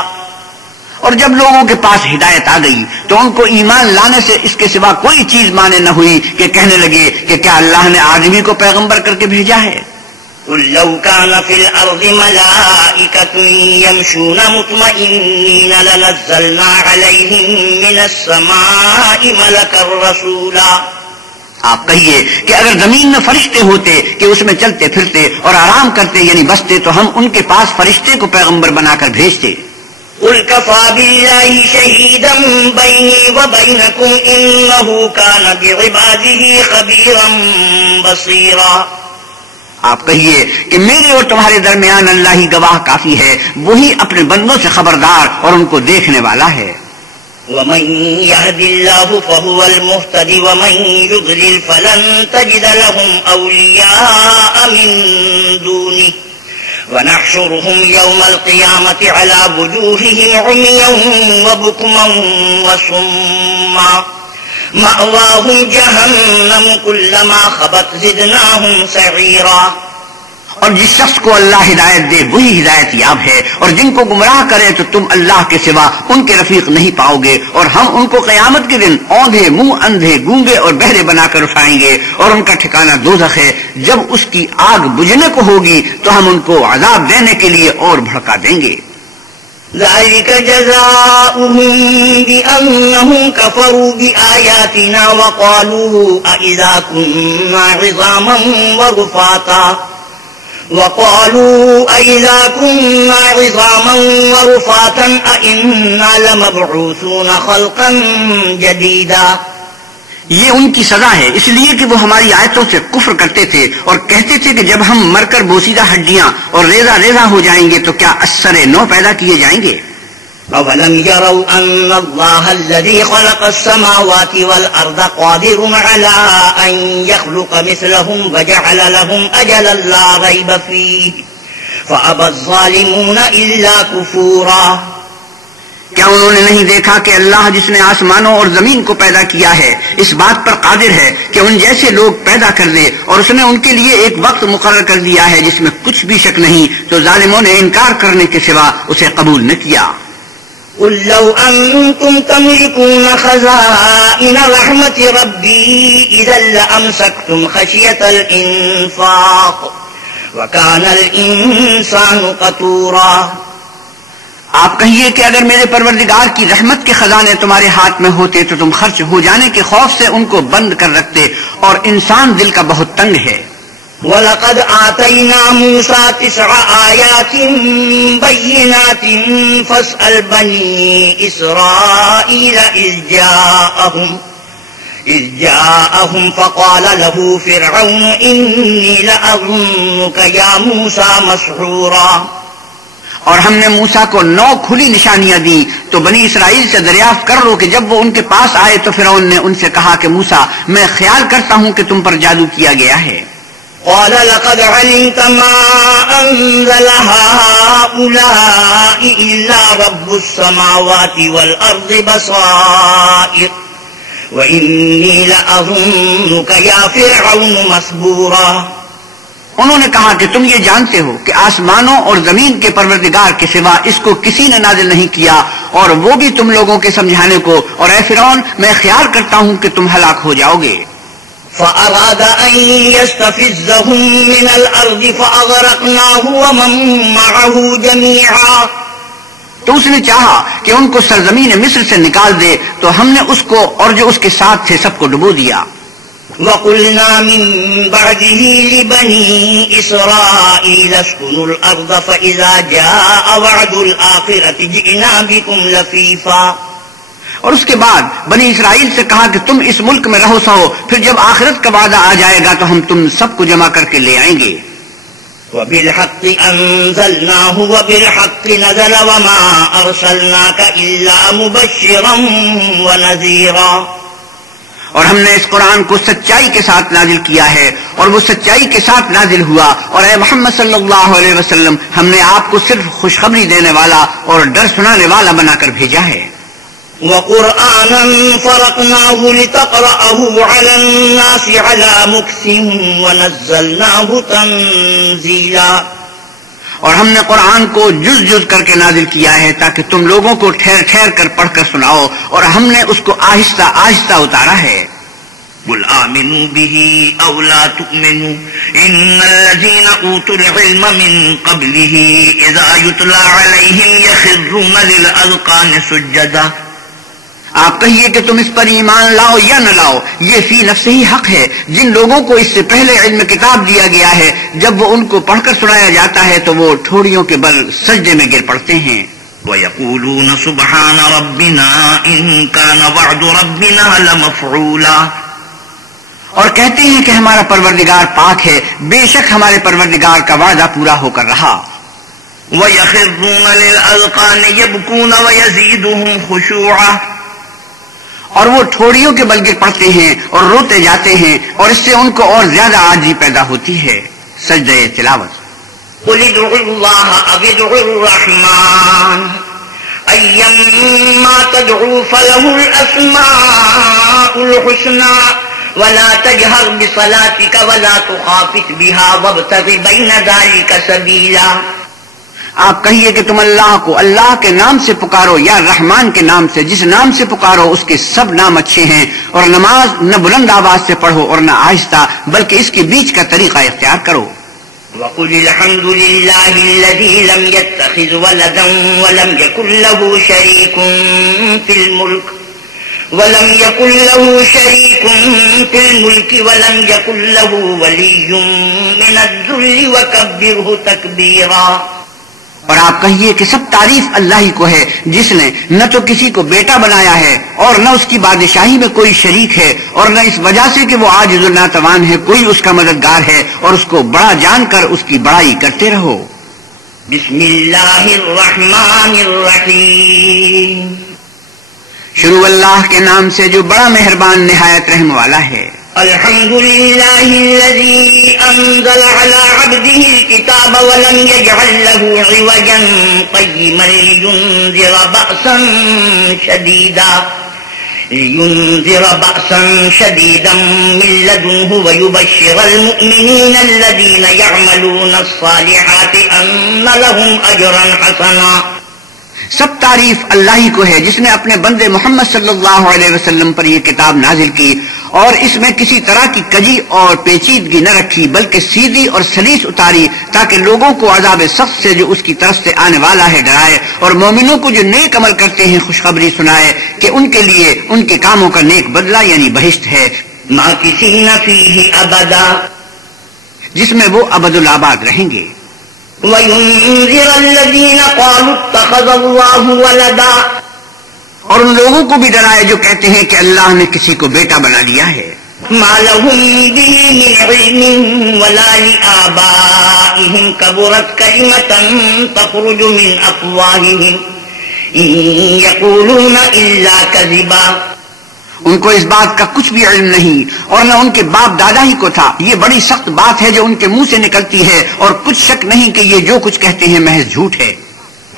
اور جب لوگوں کے پاس ہدایت آ گئی تو ان کو ایمان لانے سے اس کے سوا کوئی چیز مانے نہ ہوئی کہ کہنے لگے کہ کیا اللہ نے آدمی کو پیغمبر کر کے بھیجا ہے؟ قل لو كان في الأرض ملائكة يمشون مطمئنين لنزلنا عليهم من السماء ملكا رسولا. آپ کہیے کہ اگر زمین میں فرشتے ہوتے کہ اس میں چلتے پھرتے اور آرام کرتے یعنی بستے تو ہم ان کے پاس فرشتے کو پیغمبر بنا کر بھیجتے. قل كفى بالله شهيدا بيني وبينكم إنه كان بعباده خبيرا بصيرا. آپ کہیے کہ میرے اور تمہارے درمیان اللہ ہی گواہ کافی ہے، وہی اپنے بندوں سے خبردار اور ان کو دیکھنے والا ہے. ومن يهد الله فهو المهتدي ومن يضلل فلن تجد لهم أولياء من دونه ونحشرهم يوم القيامة على وجوههم عميا وبكما وصما مأواهم جهنم كلما خبت زدناهم سعيرا. اور جس شخص کو اللہ ہدایت دے وہی ہدایت یاب ہے، اور جن کو گمراہ کرے تو تم اللہ کے سوا ان کے رفیق نہیں پاؤ گے. اور ہم ان کو قیامت کے دن اوندھے، منہ اندھے، گونگے اور بہرے بنا کر اٹھائیں گے، اور ان کا ٹھکانہ دوزخ ہے. جب اس کی آگ بجھنے کو ہوگی تو ہم ان کو عذاب دینے کے لیے اور بھڑکا دیں گے. ذلك جزاؤهم بأنهم كفروا بآياتنا وقالوا أإذا كنا عظاما ورفاتا أإنا لمبعوثون خلقا جديدا. یہ ان کی سزا ہے اس لیے کہ وہ ہماری آیتوں سے کفر کرتے تھے اور کہتے تھے کہ جب ہم مر کر بوسیدہ ہڈیاں اور ریزہ ریزہ ہو جائیں گے تو کیا اثر نو پیدا کیے جائیں گے؟ أولم يروا أن الله الذي خلق السماوات والأرض قادر على أن يخلق مثلهم وجعل لهم أجلا لا ريب فيه فأبى الظالمون إلا كفورا. کیا انہوں نے نہیں دیکھا کہ اللہ جس نے آسمانوں اور زمین کو پیدا کیا ہے اس بات پر قادر ہے کہ ان جیسے لوگ پیدا کر دے، اور اس نے ان کے لیے ایک وقت مقرر کر دیا ہے جس میں کچھ بھی شک نہیں، تو ظالموں نے انکار کرنے کے سوا اسے قبول نہ کیا. قل لو أنتم تملكون خزائن رحمة ربي إذا لأمسكتم خشية الإنفاق وكان الإنسان قتورا. آپ کہیے کہ اگر میرے پروردگار کی رحمت کے خزانے تمہارے ہاتھ میں ہوتے تو تم خرچ ہو جانے کے خوف سے ان کو بند کر رکھتے، اور انسان دل کا بہت تنگ ہے. وَلَقَدْ آتَيْنَا مُوسَى 9 آيَاتٍ بَيِّنَاتٍ فَاسْأَلْ بَنِي إِسْرَائِيلَ إِذْ جَاءَهُمْ فَقَالَ لَهُ فِرْعَوْنُ إِنِّي لَأَظُنُّكَ يَا مُوسَى مَسْحُورًا. اور ہم نے موسیٰ کو 9 کھلی نشانیاں دی تو بنی اسرائیل سے دریافت کر لو کہ جب وہ ان کے پاس آئے تو فرعون نے ان سے کہا کہ موسیٰ میں خیال کرتا ہوں کہ تم پر جادو کیا گیا ہے. قال لقد علمت ما أنزل هؤلاء إلا رب السماوات والأرض بصائر وإني لأظنك يا فرعون مسبورا. انہوں نے کہا کہ تم یہ جانتے ہو کہ آسمانوں اور زمین کے پروردگار کے سوا اس کو کسی نے نازل نہیں کیا، اور وہ بھی تم لوگوں کے سمجھانے کو، اور اے فرعون میں خیال کرتا ہوں کہ تم ہلاک ہو جاؤ گے. فأراد أن يستفزهم من الأرض فأغرقناه ومن معه جميعا. تو اس نے چاہا کہ ان کو سرزمین مصر سے نکال دے تو ہم نے اس کو اور جو اس کے ساتھ تھے سب کو ڈبو دیا. وَقُلْنَا مِن بَعْدِهِ لِبَنِي إِسْرَائِيلَ اسْكُنُوا الْأَرْضَ فَإِذَا جَاءَ وَعْدُ الْآخِرَةِ جِئْنَا بِكُمْ لَفِيفًا. اور اس کے بعد بنی اسرائیل سے کہا کہ تم اس ملک میں رہو سہو، پھر جب آخرت کا وعدہ آ جائے گا تو ہم تم سب کو جمع کر کے لے آئیں گے. وَبِالْحَقِّ أَنزَلْنَاهُ وَبِالْحَقِّ نَزَلَ وَمَا أَرْسَلْنَاكَ إِلَّا مُبَشِّرًا وَنَذِيرًا. اور ہم نے اس قرآن کو سچائی کے ساتھ نازل کیا ہے اور وہ سچائی کے ساتھ نازل ہوا، اور اے محمد صلی اللہ علیہ وسلم ہم نے آپ کو صرف خوشخبری دینے والا اور ڈر سنانے والا بنا کر بھیجا ہے. وَقُرْآنًا فَرَقْنَاهُ لِتَقْرَأَهُ عَلَى النَّاسِ عَلَى مُكْثٍ وَنَزَّلْنَاهُ تَنزِيلًا. اور ہم نے قرآن کو جز جز کر کے نازل کیا ہے تاکہ تم لوگوں کو ٹھہر ٹھہر کر پڑھ کر سناؤ، اور ہم نے اس کو آہستہ آہستہ اتارا ہے۔ قل آمنوا به او لا تؤمنوا ان الذين اوتوا العلم من قبله اذا يتلى عليهم يخرون للاذقان سجدا۔ آپ کہیے کہ تم اس پر ایمان لاؤ یا نہ لاؤ، یہ فی نفسہ ہی حق ہے۔ جن لوگوں کو اس سے پہلے علم کتاب دیا گیا ہے، جب وہ ان کو پڑھ کر سنایا جاتا ہے تو وہ ٹھوڑیوں کے بل سجدے میں گر پڑتے ہیں۔ وَيَقُولُونَ سُبْحَانَ رَبِّنَا إِن كَانَ وَعْدُ رَبِّنَا لَمَفْعُولًا، اور کہتے ہیں کہ ہمارا پروردگار پاک ہے، بے شک ہمارے پروردگار کا وعدہ پورا ہو کر رہا۔ وَيَخِرُّونَ لِلْأَذْقَانِ يَبْكُونَ وَيَزِيدُهُمْ خُشُوعًا، اور وہ ٹھوڑیوں کے بل گر پڑتے ہیں اور روتے جاتے ہیں، اور اس سے ان کو اور زیادہ عاجزی پیدا ہوتی ہے۔ سجدہ تلاوت۔ قُلِ ادْعُوا اللَّهَ أَوِ ادْعُوا الرَّحْمَٰنَ أَيَّمَّا تَدْعُوا فَلَهُ الْأَسْمَاءُ الْحُسْنَىٰ وَلَا تَجْهَرْ بِصَلَاتِكَ وَلَا تُخَافِتْ بِهَا وَابْتَغِ بَيْنَ ذَلِكَ سَبِيلًا۔ آپ کہیے کہ تم اللہ کو اللہ کے نام سے پکارو یا رحمان کے نام سے، جس نام سے پکارو اس کے سب نام اچھے ہیں، اور نماز نہ بلند آواز سے پڑھو اور نہ آہستہ، بلکہ اس کے بیچ کا طریقہ اختیار کرو۔ وَقُلِ الْحَمْدُ لِلَّهِ الَّذِي لَمْ يَتَّخِذْ وَلَدًا وَلَمْ يَكُنْ لَهُ شَرِيكٌ فِي الْمُلْكِ وَلَمْ يَكُنْ لَهُ وَلِيٌّ مِّنَ الذُّلِّ وَكَبِّرْهُ تَكْبِيرًا۔ اور آپ کہیے کہ سب تعریف اللہ ہی کو ہے، جس نے نہ تو کسی کو بیٹا بنایا ہے اور نہ اس کی بادشاہی میں کوئی شریک ہے، اور نہ اس وجہ سے کہ وہ عاجز و ناتوان ہے کوئی اس کا مددگار ہے، اور اس کو بڑا جان کر اس کی بڑائی کرتے رہو۔ بسم اللہ الرحمن الرحیم۔ شروع اللہ کے نام سے جو بڑا مہربان نہایت رحم والا ہے۔ الحمد للہ الذی انزل علی عبده الكتاب ولم يجعل له عوجا قیما لینذر بأسا شدیدا من لدنه ويبشر المؤمنین الذین يعملون الصالحات ان لهم اجرا حسنا۔ سب تعریف اللہ ہی کو ہے، جس نے اپنے بندے محمد صلی اللہ علیہ وسلم پر یہ کتاب نازل کی اور اس میں کسی طرح کی کجی اور پیچیدگی نہ رکھی، بلکہ سیدھی اور سلیس اتاری تاکہ لوگوں کو عذاب سخت سے جو اس کی طرف سے آنے والا ہے ڈرائے، اور مومنوں کو جو نیک عمل کرتے ہیں خوشخبری سنائے کہ ان کے لیے ان کے کاموں کا نیک بدلہ یعنی بہشت ہے، ماکثین فیہ ابدا، جس میں وہ ابدالآباد رہیں گے۔ وَيُنذِرَ الَّذِينَ قَالُوا اتَّخَذَ اللَّهُ وَلَدًا، اور ان لوگوں کو بھی ڈرائے جو کہتے ہیں کہ اللہ نے کسی کو بیٹا بنا لیا ہے۔ مَا لَهُم بِهِ مِنْ عِلْمٍ وَلَا لِآبَائِهِمْ كَبُرَتْ كَلِمَةً تَخْرُجُ مِنْ أَفْوَاهِهِمْ إِنْ يَقُولُونَ إِلَّا كَذِبًا۔ ان کو اس بات کا کچھ بھی علم نہیں، اور نہ ان کے باپ دادا ہی کو تھا۔ یہ بڑی سخت بات ہے جو ان کے منہ سے نکلتی ہے، اور کچھ شک نہیں کہ یہ جو کچھ کہتے ہیں محض جھوٹ ہے۔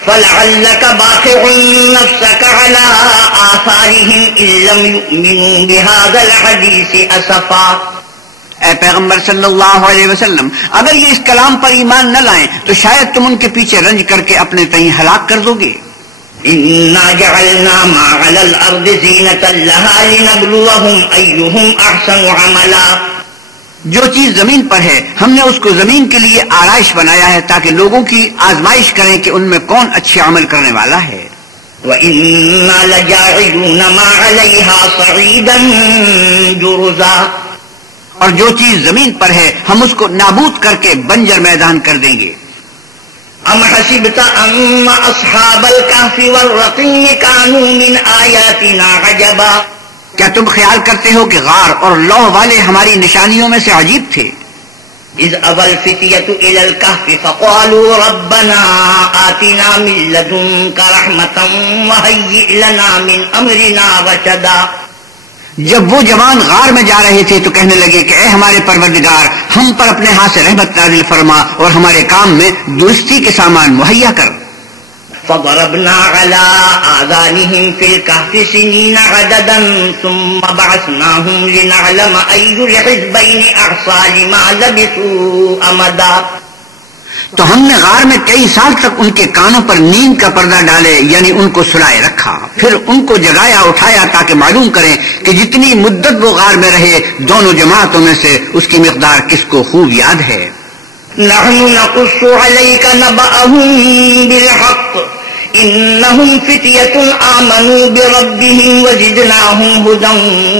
فَلَعَلَّكَ بَاخِعٌ نَفْسَكَ عَلَىٰ آثَارِهِمْ إِن لَّمْ يُؤْمِنُوا بِهَٰذَا الْحَدِيثِ أَسَفًا۔ اے پیغمبر صلی اللہ علیہ وسلم، اگر یہ اس کلام پر ایمان نہ لائیں تو شاید تم ان کے پیچھے رنج کر کے اپنے تئیں ہلاک کر دو گے۔ إِنَّا جَعَلْنَا مَا عَلَى الْأَرْضِ زِينَةً لَهَا لِنَبْلُوَهُمْ أَيُّهُمْ أَحْسَنُ عَمَلًا۔ جو چیز زمین پر ہے ہم نے اس کو زمین کے لیے آرائش بنایا ہے تاکہ لوگوں کی آزمائش کریں کہ ان میں کون اچھے عمل کرنے والا ہے۔ وَإِنَّا لَجَاعِلُونَ مَا عَلَيْهَا صَعِيدًا جُرُزًا۔ اور جو چیز زمین پر ہے ہم اس کو نابود کر کے بنجر میدان کر دیں گے۔ ام حسبت ان اصحاب الكهف والرقیم كانوا من آیاتنا عجبا۔ کیا تم خیال کرتے ہو کہ غار اور لوح والے ہماری نشانیوں میں سے عجیب تھے؟ اذ اوى الفتية الى الكهف فقالوا ربنا آتنا من لدنك رحمة وهيئ لنا من امرنا رشدا۔ جب وہ جوان غار میں جا رہے تھے تو کہنے لگے کہ اے ہمارے پروردگار، ہم پر اپنے ہاتھ سے رحمت نازل فرما اور ہمارے کام میں درستی کے سامان مہیا کر۔ فضربنا على آذانهم في الكهف سنين عددا ثم بعثناهم لنعلم أي الحزبين أحصى لما لبثوا أمدا۔ تو ہم نے غار میں کئی سال تک ان کے کانوں پر نیند کا پردہ ڈالے، یعنی ان کو سلائے رکھا، پھر ان کو جگایا اٹھایا تاکہ معلوم کریں کہ جتنی مدت وہ غار میں رہے دونوں جماعتوں میں سے اس کی مقدار کس کو خوب یاد ہے۔ نحن نقص عليك نبأهم بالحق إنهم فتية آمنوا بربهم وزدناهم هدى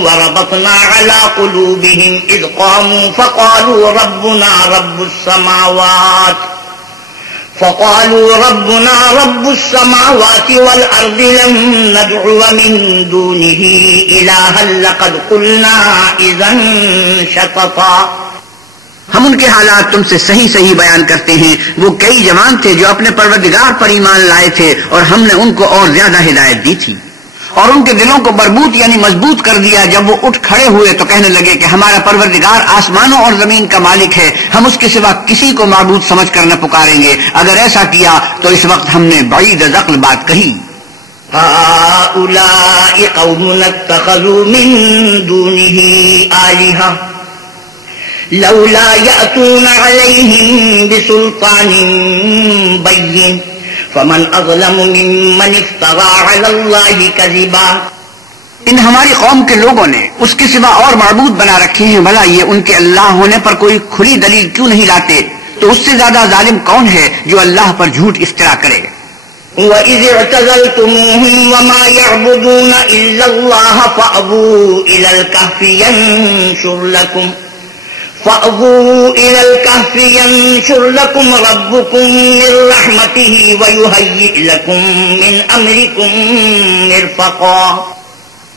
وربطنا على قلوبهم إذ قاموا فقالوا ربنا رب السماوات والأرض لن ندعو من دونه إلها لقد قلنا إذا شططا۔ ہم ان کے حالات تم سے صحیح بیان کرتے ہیں۔ وہ کئی جوان تھے جو اپنے پروردگار پر ایمان لائے تھے اور ہم نے ان کو اور زیادہ ہدایت دی تھی، اور ان کے دلوں کو مربوط یعنی مضبوط کر دیا۔ جب وہ اٹھ کھڑے ہوئے تو کہنے لگے کہ ہمارا پروردگار آسمانوں اور زمین کا مالک ہے، ہم اس کے سوا کسی کو معبود سمجھ کر نہ پکاریں گے۔ اگر ایسا کیا تو اس وقت ہم نے بعید از عقل بات کہی۔ هؤلاء قوم اتخذوا من دونه آلهة لولا يأتون عليهم بسلطان بين فمن أظلم ممن افترى على الله كذبا۔ ان ہماری قوم کے لوگوں نے اس کے سوا اور معبود بنا رکھے ہیں، بھلا یہ ان کے اللہ ہونے پر کوئی کھلی دلیل کیوں نہیں لاتے؟ تو اس سے زیادہ ظالم کون ہے جو اللہ پر جھوٹ افترا کرے؟ وَإِذِ اعْتَزَلْتُمُوهُمْ وَمَا يَعْبُدُونَ إِلَّا اللَّهَ فَأْوُوا إِلَى الْكَهْفِ ينشر لكم ربكم من رحمته ويهيئ لكم من أمركم مرفقا۔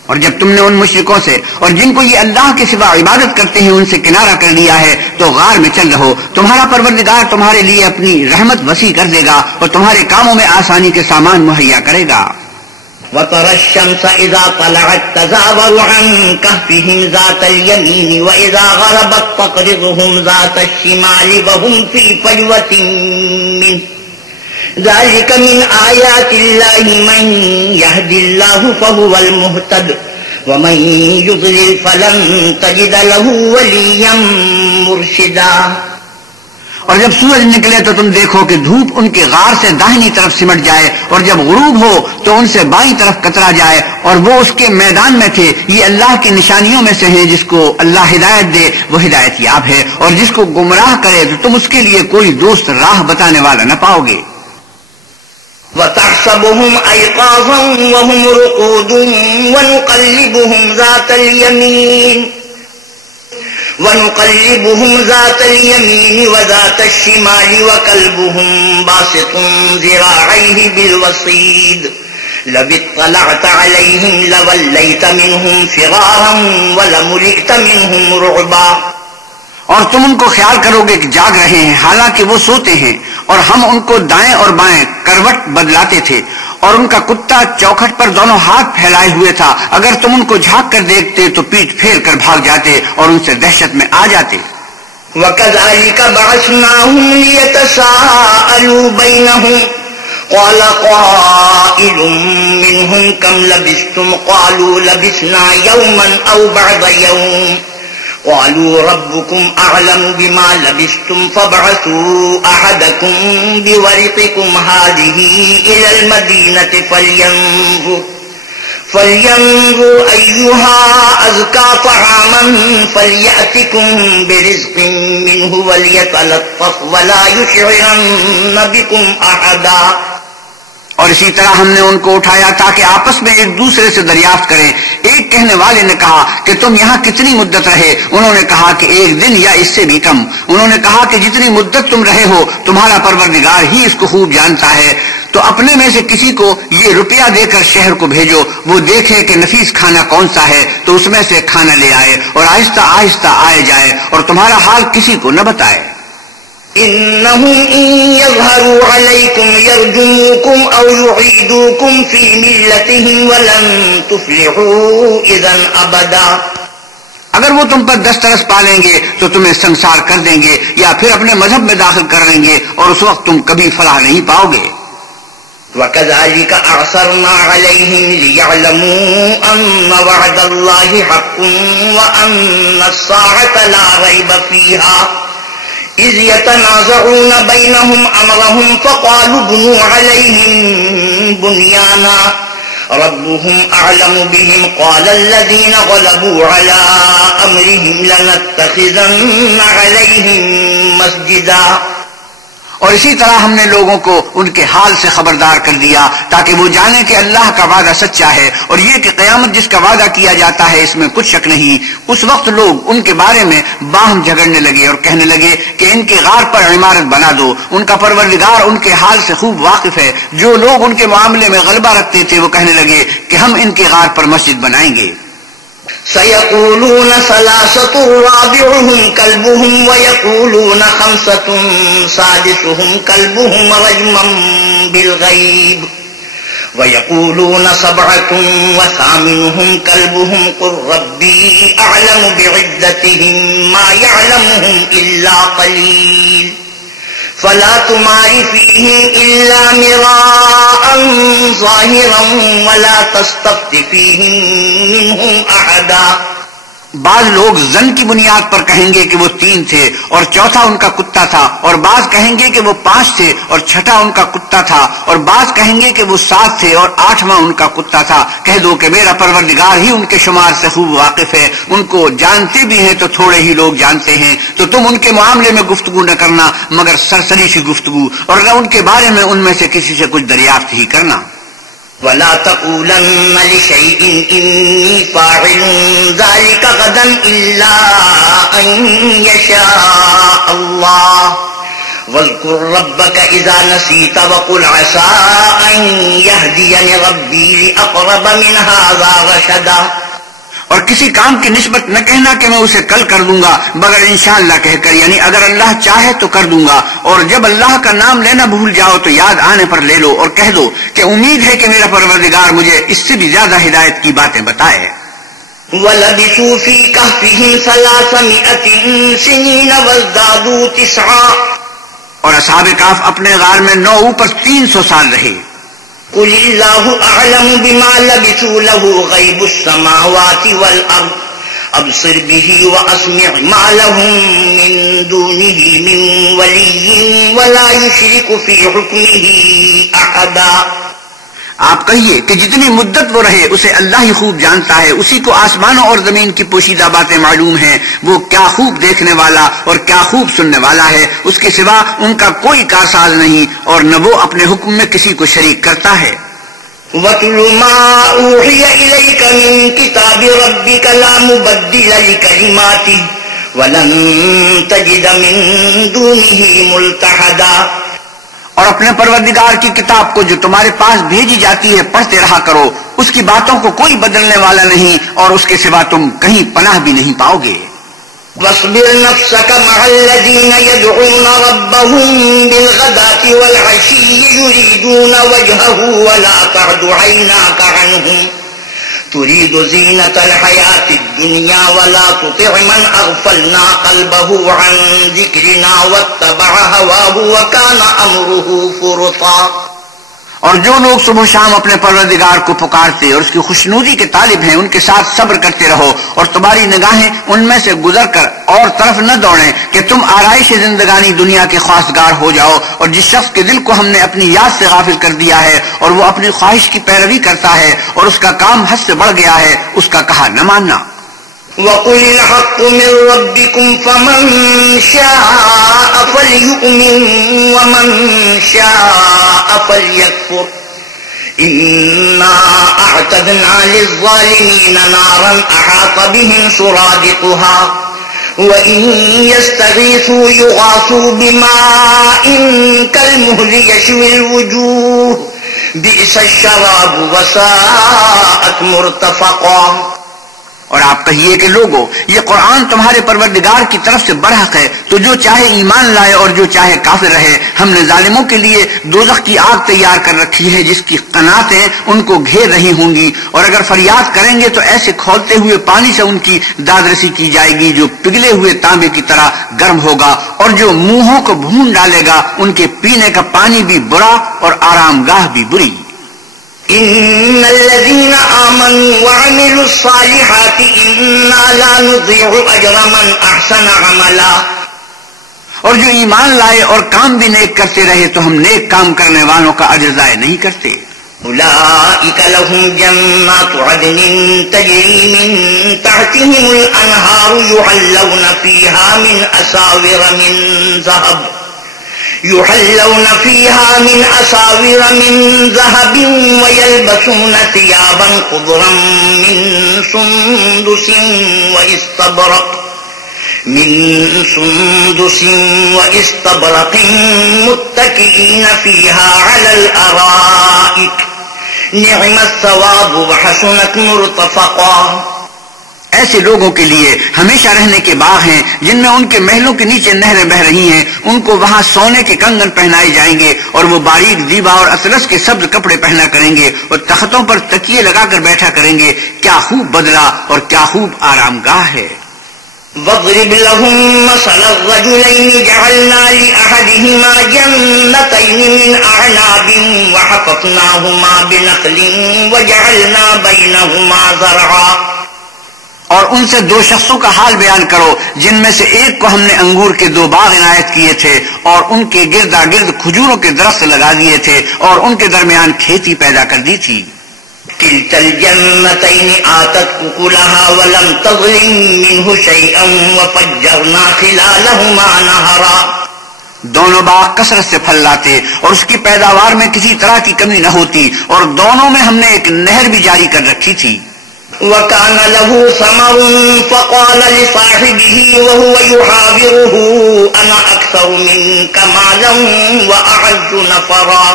اور جب تم نے ان مشرکوں سے اور جن کو یہ اللہ کے سوا عبادت کرتے ہیں ان سے کنارہ کر لیا ہے تو غار میں چل رہو، تمہارا پروردگار تمہارے لیے اپنی رحمت وسیع کر دے گا اور تمہارے کاموں میں آسانی کے سامان مہیا کرے گا۔ وَتَرَى الشَّمْسَ إِذَا طَلَعَتْ تَزَاوَرُ عَنْ كَهْفِهِمْ ذَاتَ الْيَمِينِ وَإِذَا غَرَبَتْ تَقْرِضُهُمْ ذَاتَ الشِّمَالِ وَهُمْ فِي فَجْوَةٍ مِّنْهُ ذَلِكَ مِنْ آيَاتِ اللَّهِ مَنْ يَهْدِ اللَّهُ فَهُوَ الْمُهْتَدُ وَمَنْ يُضْلِلْ فَلَنْ تَجِدَ لَهُ وَلِيًّا مُرْشِدًا۔ اور جب سورج نکلے تو تم دیکھو کہ دھوپ ان کے غار سے داہنی طرف سمٹ جائے، اور جب غروب ہو تو ان سے بائیں طرف کترا جائے، اور وہ اس کے میدان میں تھے۔ یہ اللہ کی نشانیوں میں سے ہیں، جس کو اللہ ہدایت دے وہ ہدایت یاب ہے، اور جس کو گمراہ کرے تو تم اس کے لیے کوئی دوست راہ بتانے والا نہ پاؤ گے۔ وَتَحْسَبُهُمْ أَيْقَاظًا وَهُمْ رُقُودٌ وَنُقَلِّبُهُمْ ذات اليمين وذات الشمال وكلبهم باسط ذراعيه بالوصيد لو اطلعت عليهم لوليت منهم فرارا ولملئت منهم رعبا۔ اور تم ان کو خیال کرو گے کہ جاگ رہے ہیں حالانکہ وہ سوتے ہیں، اور ہم ان کو دائیں اور بائیں کروٹ بدلاتے تھے، اور ان کا کتا چوکھٹ پر دونوں ہاتھ پھیلائے ہوئے تھا۔ اگر تم ان کو جھانک کر دیکھتے تو پیٹ پھیر کر بھاگ جاتے اور ان سے دہشت میں آ جاتے۔ وَكَذَلِكَ بَعَثْنَاهُمْ لِيَتَسَاءَلُوا بَيْنَهُمْ قَالَ قَائِلٌ مِّنْهُمْ كَمْ لَبِثْتُمْ قَالُوا لَبِثْنَا يَوْمًا أَوْ بَعْضَ يَوْمٍ قالوا ربكم أعلم بما لبثتم فابعثوا أحدكم بورقكم هذه إلى المدينة فلينظر أيها أزكى طعاما فليأتكم برزق منه وليتلطف ولا يشعرن بكم أحدا۔ اور اسی طرح ہم نے ان کو اٹھایا تاکہ آپس میں ایک دوسرے سے دریافت کریں۔ ایک کہنے والے نے کہا کہ تم یہاں کتنی مدت رہے؟ انہوں نے کہا کہ 1 دن یا اس سے بھی کم۔ انہوں نے کہا کہ جتنی مدت تم رہے ہو تمہارا پروردگار ہی اس کو خوب جانتا ہے، تو اپنے میں سے کسی کو یہ روپیہ دے کر شہر کو بھیجو، وہ دیکھے کہ نفیس کھانا کون سا ہے تو اس میں سے کھانا لے آئے، اور آہستہ آہستہ آئے جائے اور تمہارا حال کسی کو نہ بتائے۔ إنهم إن يظهروا عليكم يرجموكم أو يعيدوكم في ملتهم ولن تفلحوا إذا أبدا۔ اگر وہ تم پر دسترس پالیں گے تو تمہیں سنسار کر دیں گے یا پھر اپنے مذہب میں داخل کر لیں گے، اور اس وقت تم کبھی فلاح نہیں پاؤ گے۔ وَكَذَلِكَ أَعْثَرْنَا عَلَيْهِمْ لِيَعْلَمُوا أَنَّ وَعْدَ اللَّهِ حَقٌّ وَأَنَّ السَّاعَةَ لَا رَيْبَ فِيهَا إذ يتنازعون بينهم أمرهم فقالوا ابنوا عليهم بنيانا ربهم أعلم بهم قال الذين غلبوا على أمرهم لنتخذن عليهم مسجدا. اور اسی طرح ہم نے لوگوں کو ان کے حال سے خبردار کر دیا تاکہ وہ جانیں کہ اللہ کا وعدہ سچا ہے اور یہ کہ قیامت جس کا وعدہ کیا جاتا ہے اس میں کچھ شک نہیں. اس وقت لوگ ان کے بارے میں باہم جھگڑنے لگے اور کہنے لگے کہ ان کے غار پر عمارت بنا دو. ان کا پروردگار ان کے حال سے خوب واقف ہے. جو لوگ ان کے معاملے میں غلبہ رکھتے تھے وہ کہنے لگے کہ ہم ان کے غار پر مسجد بنائیں گے. سيقولون ثلاثة رابعهم كلبهم ويقولون خمسة سادسهم كلبهم رجما بالغيب ويقولون سبعة وثامنهم كلبهم قل ربي أعلم بعدتهم ما يعلمهم إلا قليل فلا تمار فيهم إلا مراء ظاهرا ولا تستفت فيهم منهم أحدا. بعض لوگ زن کی بنیاد پر کہیں گے کہ وہ 3 تھے اور چوتھا ان کا کتا تھا، اور بعض کہیں گے کہ وہ 5 تھے اور چھٹا ان کا کتا تھا، اور بعض کہیں گے کہ وہ 7 تھے اور 8واں ان کا کتا تھا. کہہ دو کہ میرا پروردگار ہی ان کے شمار سے خوب واقف ہے. ان کو جانتے بھی ہیں تو تھوڑے ہی لوگ جانتے ہیں. تو تم ان کے معاملے میں گفتگو نہ کرنا مگر سرسری سی گفتگو، اور نہ ان کے بارے میں ان میں سے کسی سے کچھ دریافت ہی کرنا. ولا تقولن لشيء إني فاعل ذلك غدا إلا أن يشاء الله واذكر ربك إذا نسيت وقل عسى أن يهديني ربي لأقرب من هذا رشدا. اور کسی کام کی نسبت نہ کہنا کہ میں اسے کل کر دوں گا مگر انشاءاللہ کہہ کر، یعنی اگر اللہ چاہے تو کر دوں گا. اور جب اللہ کا نام لینا بھول جاؤ تو یاد آنے پر لے لو اور کہہ دو کہ امید ہے کہ میرا پروردگار مجھے اس سے بھی زیادہ ہدایت کی باتیں بتائے. وَلَبِثُوا فِي كَهْفِهِمْ 300 سِنِينَ وَازْدَادُوا 9. اور اصحاب کہف اپنے غار میں 9 اوپر 300 سال رہے. قل الله أعلم بما لبثوا له غيب السماوات والأرض أبصر به وأسمع ما لهم من دونه من ولي ولا يشرك في حكمه أحدا. آپ کہیے کہ جتنی مدت وہ رہے اسے اللہ ہی خوب جانتا ہے. اسی کو آسمانوں اور زمین کی پوشیدہ باتیں معلوم ہیں. وہ کیا خوب دیکھنے والا اور کیا خوب سننے والا ہے. اس کے سوا ان کا کوئی کارساز نہیں اور نہ وہ اپنے حکم میں کسی کو شریک کرتا ہے. وَاتْلُ مَا أُوحِيَ إِلَيْكَ مِن كِتَابِ رَبِّكَ لَا مُبَدِّلَ لِكَلِمَاتِهِ وَلَن تَجِدَ مِن دُونِهِ مُلْتَحَدًا. اور اپنے پروردگار کی کتاب کو جو تمہارے پاس بھیجی جاتی ہے پڑھتے رہا کرو. اس کی باتوں کو کوئی بدلنے والا نہیں اور اس کے سوا تم کہیں پناہ بھی نہیں پاؤ گے. واصبر نفسك مع الذين يدعون ربهم بالغداة والعشي يريدون وجهه ولا تعد عيناك عنهم تريد زينة الحياة الدنيا ولا تطع من أغفلنا قلبه عن ذكرنا واتبع هواه وكان أمره فرطا. اور جو لوگ صبح شام اپنے پروردگار کو پکارتے اور اس کی خوشنودی کے طالب ہیں ان کے ساتھ صبر کرتے رہو اور تمہاری نگاہیں ان میں سے گزر کر اور طرف نہ دوڑیں کہ تم آرائش زندگانی دنیا کے خواستگار ہو جاؤ. اور جس شخص کے دل کو ہم نے اپنی یاد سے غافل کر دیا ہے اور وہ اپنی خواہش کی پیروی کرتا ہے اور اس کا کام حد سے بڑھ گیا ہے، اس کا کہا نہ ماننا. وَقُلِ الْحَقُّ مِنْ رَبِّكُمْ فَمَنْ شَاءَ فَلْيُؤْمِنْ وَمَنْ شَاءَ فَلْيَكْفُرْ إِنَّا أَعْتَدْنَا لِلظَّالِمِينَ نَارًا أَحَاطَ بِهِمْ سُرَادِقُهَا وَإِنْ يَسْتَغِيثُوا يُغَاثُوا بِمَاءٍ كَالْمُهْلِ يَشْوِي الْوُجُوهَ بِئْسَ الشَّرَابُ وَسَاءَتْ مُرْتَفَقًا. اور آپ کہیے کہ لوگو یہ قرآن تمہارے پروردگار کی طرف سے برحق ہے، تو جو چاہے ایمان لائے اور جو چاہے کافر رہے. ہم نے ظالموں کے لیے دوزخ کی آگ تیار کر رکھی ہے جس کی قناتیں ان کو گھیر رہی ہوں گی، اور اگر فریاد کریں گے تو ایسے کھولتے ہوئے پانی سے ان کی دادرسی کی جائے گی جو پگھلے ہوئے تانبے کی طرح گرم ہوگا، اور جو منہوں کو بھون ڈالے گا ان کے پینے کا پانی بھی برا اور آرام گاہ بھی بری. إن الذين آمنوا وعملوا الصالحات إنا لا نضيع أجر من أحسن عملا. اور جو ایمان لائے اور کام بھی نیک کرتے رہے تو ہم نیک کام کرنے والوں کا اجر ضائع نہیں کرتے۔ أولئك لهم جنات عدن تجري من تحتهم الأنهار يحلون فيها من أساور من ذهب ويلبسون ثيابا خضرا من سندس واستبرق متكئين فيها على الأرائك نعم الثواب وحسنت مرتفقا۔ ایسے لوگوں کے لیے ہمیشہ رہنے کے باغ ہیں جن میں ان کے محلوں کے نیچے نہریں بہ رہی ہیں، ان کو وہاں سونے کے کنگن پہنائے جائیں گے اور وہ باریک دیبا اور اطلس کے سبز کپڑے پہنا کریں گے اور تختوں پر تکیے لگا کر بیٹھا کریں گے۔ کیا خوب بدلہ اور کیا خوب آرام گاہ ہے۔ واضرب لهم مثل الرجلين جعلنا لأحدهما جنتين من أعناب وحففناهما بنخل وجعلنا بينهما زرعا۔ اور ان سے دو شخصوں کا حال بیان کرو جن میں سے ایک کو ہم نے انگور کے 2 باغ عنایت کیے تھے اور ان کے گردا گرد کھجوروں کے درخت لگا دیے تھے اور ان کے درمیان کھیتی پیدا کر دی تھی۔ كلتا الجنتين آتت أكلها ولم تظلم منه شيئا وفجرنا خلالهما نهرا۔ دونوں باغ کثرت سے پھل لاتے اور اس کی پیداوار میں کسی طرح کی کمی نہ ہوتی اور دونوں میں ہم نے ایک نہر بھی جاری کر رکھی تھی۔ وكان له ثمر فقال لصاحبه وهو يحاوره أنا أكثر منك مالا وأعز نفرا۔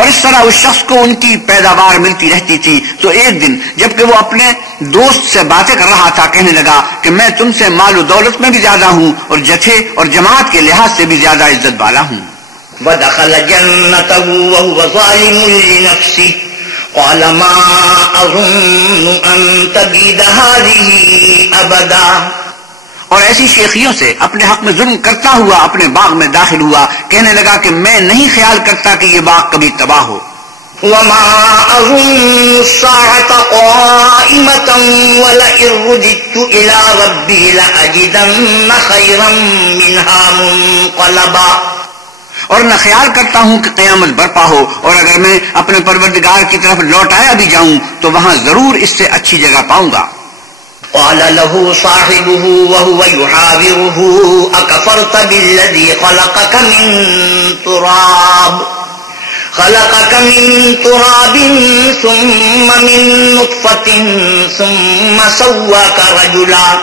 اور اس طرح اس شخص کو ان کی پیداوار ملتی رہتی تھی تو ایک دن جبکہ وہ اپنے دوست سے باتیں کر رہا تھا کہنے لگا کہ میں تم سے مال و دولت میں بھی زیادہ ہوں اور جتھے اور جماعت کے لحاظ سے بھی زیادہ عزت والا ہوں۔ ودخل جنته وهو ظالم لنفسه قال ما أظن أن تبيد هذه أبدا۔ اور ایسی شیخیوں سے اپنے حق میں ظلم کرتا ہوا اپنے باغ میں داخل ہوا، کہنے لگا کہ میں نہیں خیال کرتا کہ یہ باغ کبھی تباہ ہو۔ وما أظن الساعة قائمة ولئن رددت إلى ربي لأجدن خيرا منها منقلبا۔ اور نہ خیال کرتا ہوں کہ قیامت برپا ہو، اور اگر میں اپنے پروردگار کی طرف لوٹایا بھی جاؤں تو وہاں ضرور اس سے اچھی جگہ پاؤں گا۔ قال له صاحبه وهو يحاوره أكفرت بالذي خلقك من تراب ثم من نطفة ثم سواك رجلا۔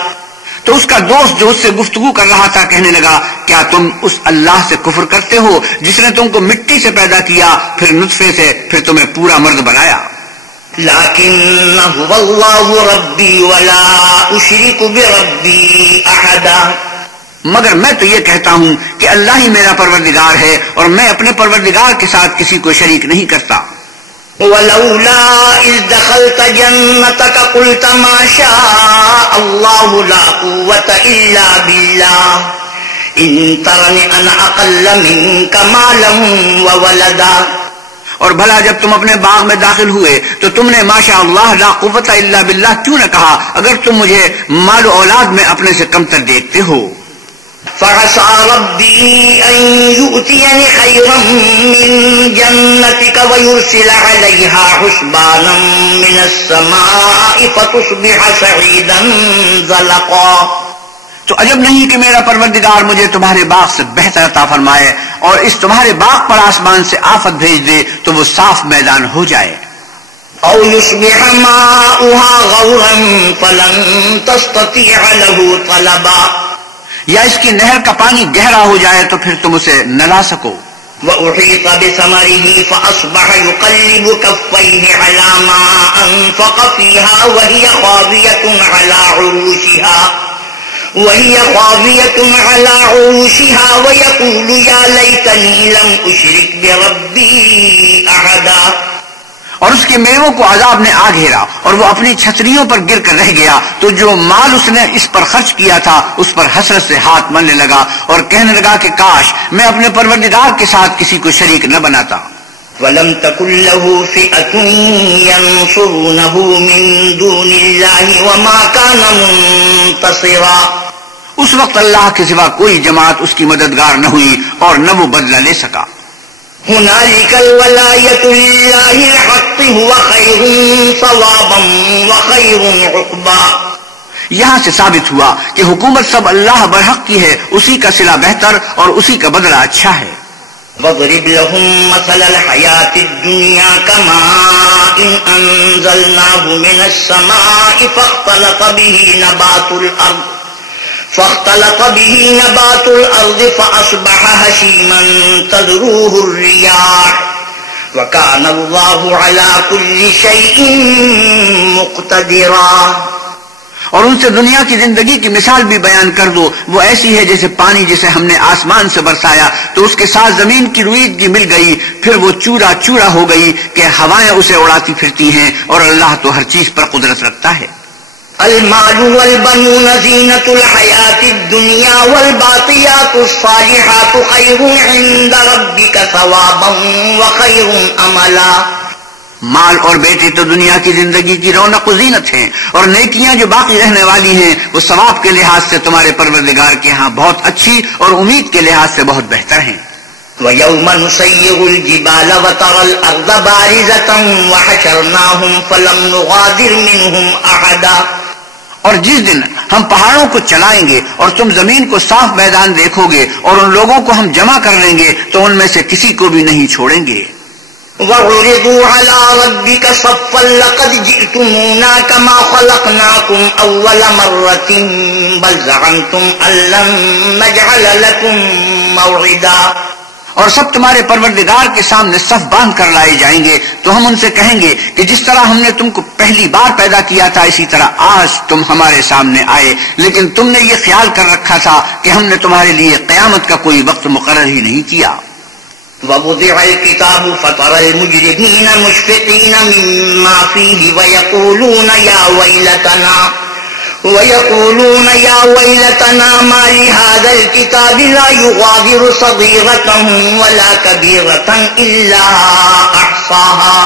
تو اس کا دوست جو اس سے گفتگو کر رہا تھا کہنے لگا کیا تم اس اللہ سے کفر کرتے ہو جس نے تم کو مٹی سے پیدا کیا پھر نطفے سے پھر تمہیں پورا مرد بنایا۔ لكن هو الله ربي ولا أشرك بربي أحدا۔ مگر میں تو یہ کہتا ہوں کہ اللہ ہی میرا پروردگار ہے اور میں اپنے پروردگار کے ساتھ کسی کو شریک نہیں کرتا۔ ولولا إذ دخلت جنتك قلت ما شاء الله لا قوة إلا بالله إن ترني أنا أقل منك مالا وولدا۔ اور بھلا جب تم اپنے باغ میں داخل ہوئے تو تم نے ماشاء اللہ لا قوت الا باللہ کیوں نہ کہا اگر تم مجھے مال و اولاد میں اپنے سے کمتر دیکھتے ہو؟ فعسى ربي أن يؤتيني خيرا من جنتك ويرسل عليها حسبانا من السماء فتصبح سعيدا زلقا۔ تو عجب نہیں کہ میرا پروردگار مجھے تمہارے باغ سے بہتر عطا فرمائے اور اس تمہارے باغ پر آسمان سے آفت بھیج دے تو وہ صاف میدان ہو جائے۔ او يصبح ماؤها غورا فلن تستطيع له طلبا۔ یا اس کی نہر کا پانی گہرا ہو جائے تو پھر تم اسے نہ لا سکو۔ وأحيط بثمره فأصبح يقلب كفيه على ما أنفق فيها وهي خاوية على عروشها ويقول يا ليتني لم أشرك بربي أحدا۔ اور اس کے میووں کو عذاب نے آ گھیرا اور وہ اپنی چھتریوں پر گر کر رہ گیا تو جو مال اس نے اس پر خرچ کیا تھا اس پر حسرت سے ہاتھ ملنے لگا اور کہنے لگا کہ کاش میں اپنے پروردگار کے ساتھ کسی کو شریک نہ بناتا۔ وَلَمْ تَكُنْ لَهُ فِئَةٌ يَنْصُرُونَهُ مِنْ دُونِ اللَّهِ وَمَا كَانَ مُنْتَصِرًا۔ اس وقت اللہ کے سوا کوئی جماعت اس کی مددگار نہ ہوئی اور نہ وہ بدلہ لے سکا۔ هنالك الولاية لله الحق هو خير ثوابا وخير عقبا۔ یہاں سے ثابت ہوا کہ حکومت سب اللہ برحق کی ہے، اسی کا صلہ بہتر اور اسی کا بدلہ اچھا ہے۔ واضرب لهم مثل الحياة الدنيا كماء أنزلناه من السماء فاختلط به نبات الأرض فأصبح هشيما تذروه الرياح وكان الله على كل شيء مقتدرا۔ اور ان سے دنیا کی زندگی کی مثال بھی بیان کر دو، وہ ایسی ہے جیسے پانی جسے ہم نے آسمان سے برسایا تو اس کے ساتھ زمین کی روئیدگی مل گئی، پھر وہ چورا چورا ہو گئی کہ ہوائیں اسے اڑاتی پھرتی ہیں، اور اللہ تو ہر چیز پر قدرت رکھتا ہے۔ المال والبنون زینة الحیاة الدنیا والباقیات الصالحات خیر عند ربک ثوابا وخیر عملا۔ مال اور بیٹے تو دنیا کی زندگی کی رونق و زینت ہیں، اور نیکیاں جو باقی رہنے والی ہیں وہ ثواب کے لحاظ سے تمہارے پروردگار کے ہاں بہت اچھی اور امید کے لحاظ سے بہت بہتر ہیں۔ وَيَوْمَ نُسَيِّرُ الْجِبَالَ وَتَرَى الْأَرْضَ بَارِزَةً وَحَشَرْنَاهُمْ فَلَمْ نُغَادِرْ مِنْهُمْ أَحَدًا۔ اور جس دن ہم پہاڑوں کو چلائیں گے اور تم زمین کو صاف میدان دیکھو گے اور ان لوگوں کو ہم جمع کر لیں گے تو ان میں سے کسی کو بھی نہیں چھوڑیں گے۔ وَعُرِضُوا عَلَىٰ رَبِّكَ صَفًّا لَقَدْ جِئْتُمُونَا كَمَا خَلَقْنَاكُمْ أَوَّلَ مَرَّةٍ بَلْ زَعَمْتُمْ أَن لَّن نَّجْعَلَ لَكُم مَّوْعِدًا۔ اور سب تمہارے پروردگار کے سامنے صف باندھ کر لائے جائیں گے تو ہم ان سے کہیں گے کہ جس طرح ہم نے تم کو پہلی بار پیدا کیا تھا اسی طرح آج تم ہمارے سامنے آئے، لیکن تم نے یہ خیال کر رکھا تھا کہ ہم نے تمہارے لیے قیامت کا کوئی وقت مقرر ہی نہیں کیا۔ وَوُضِعَ الْكِتَابُ فَتَرَى الْمُجْرِمِينَ مُشْفِقِينَ مِمَّا فِيهِ وَيَقُولُونَ يَا وَيْلَتَنَا مَا لِهَذَا الْكِتَابِ لَا يُغَادِرُ صَغِيرَةً وَلَا كَبِيرَةً إِلَّا أَحْصَاهَا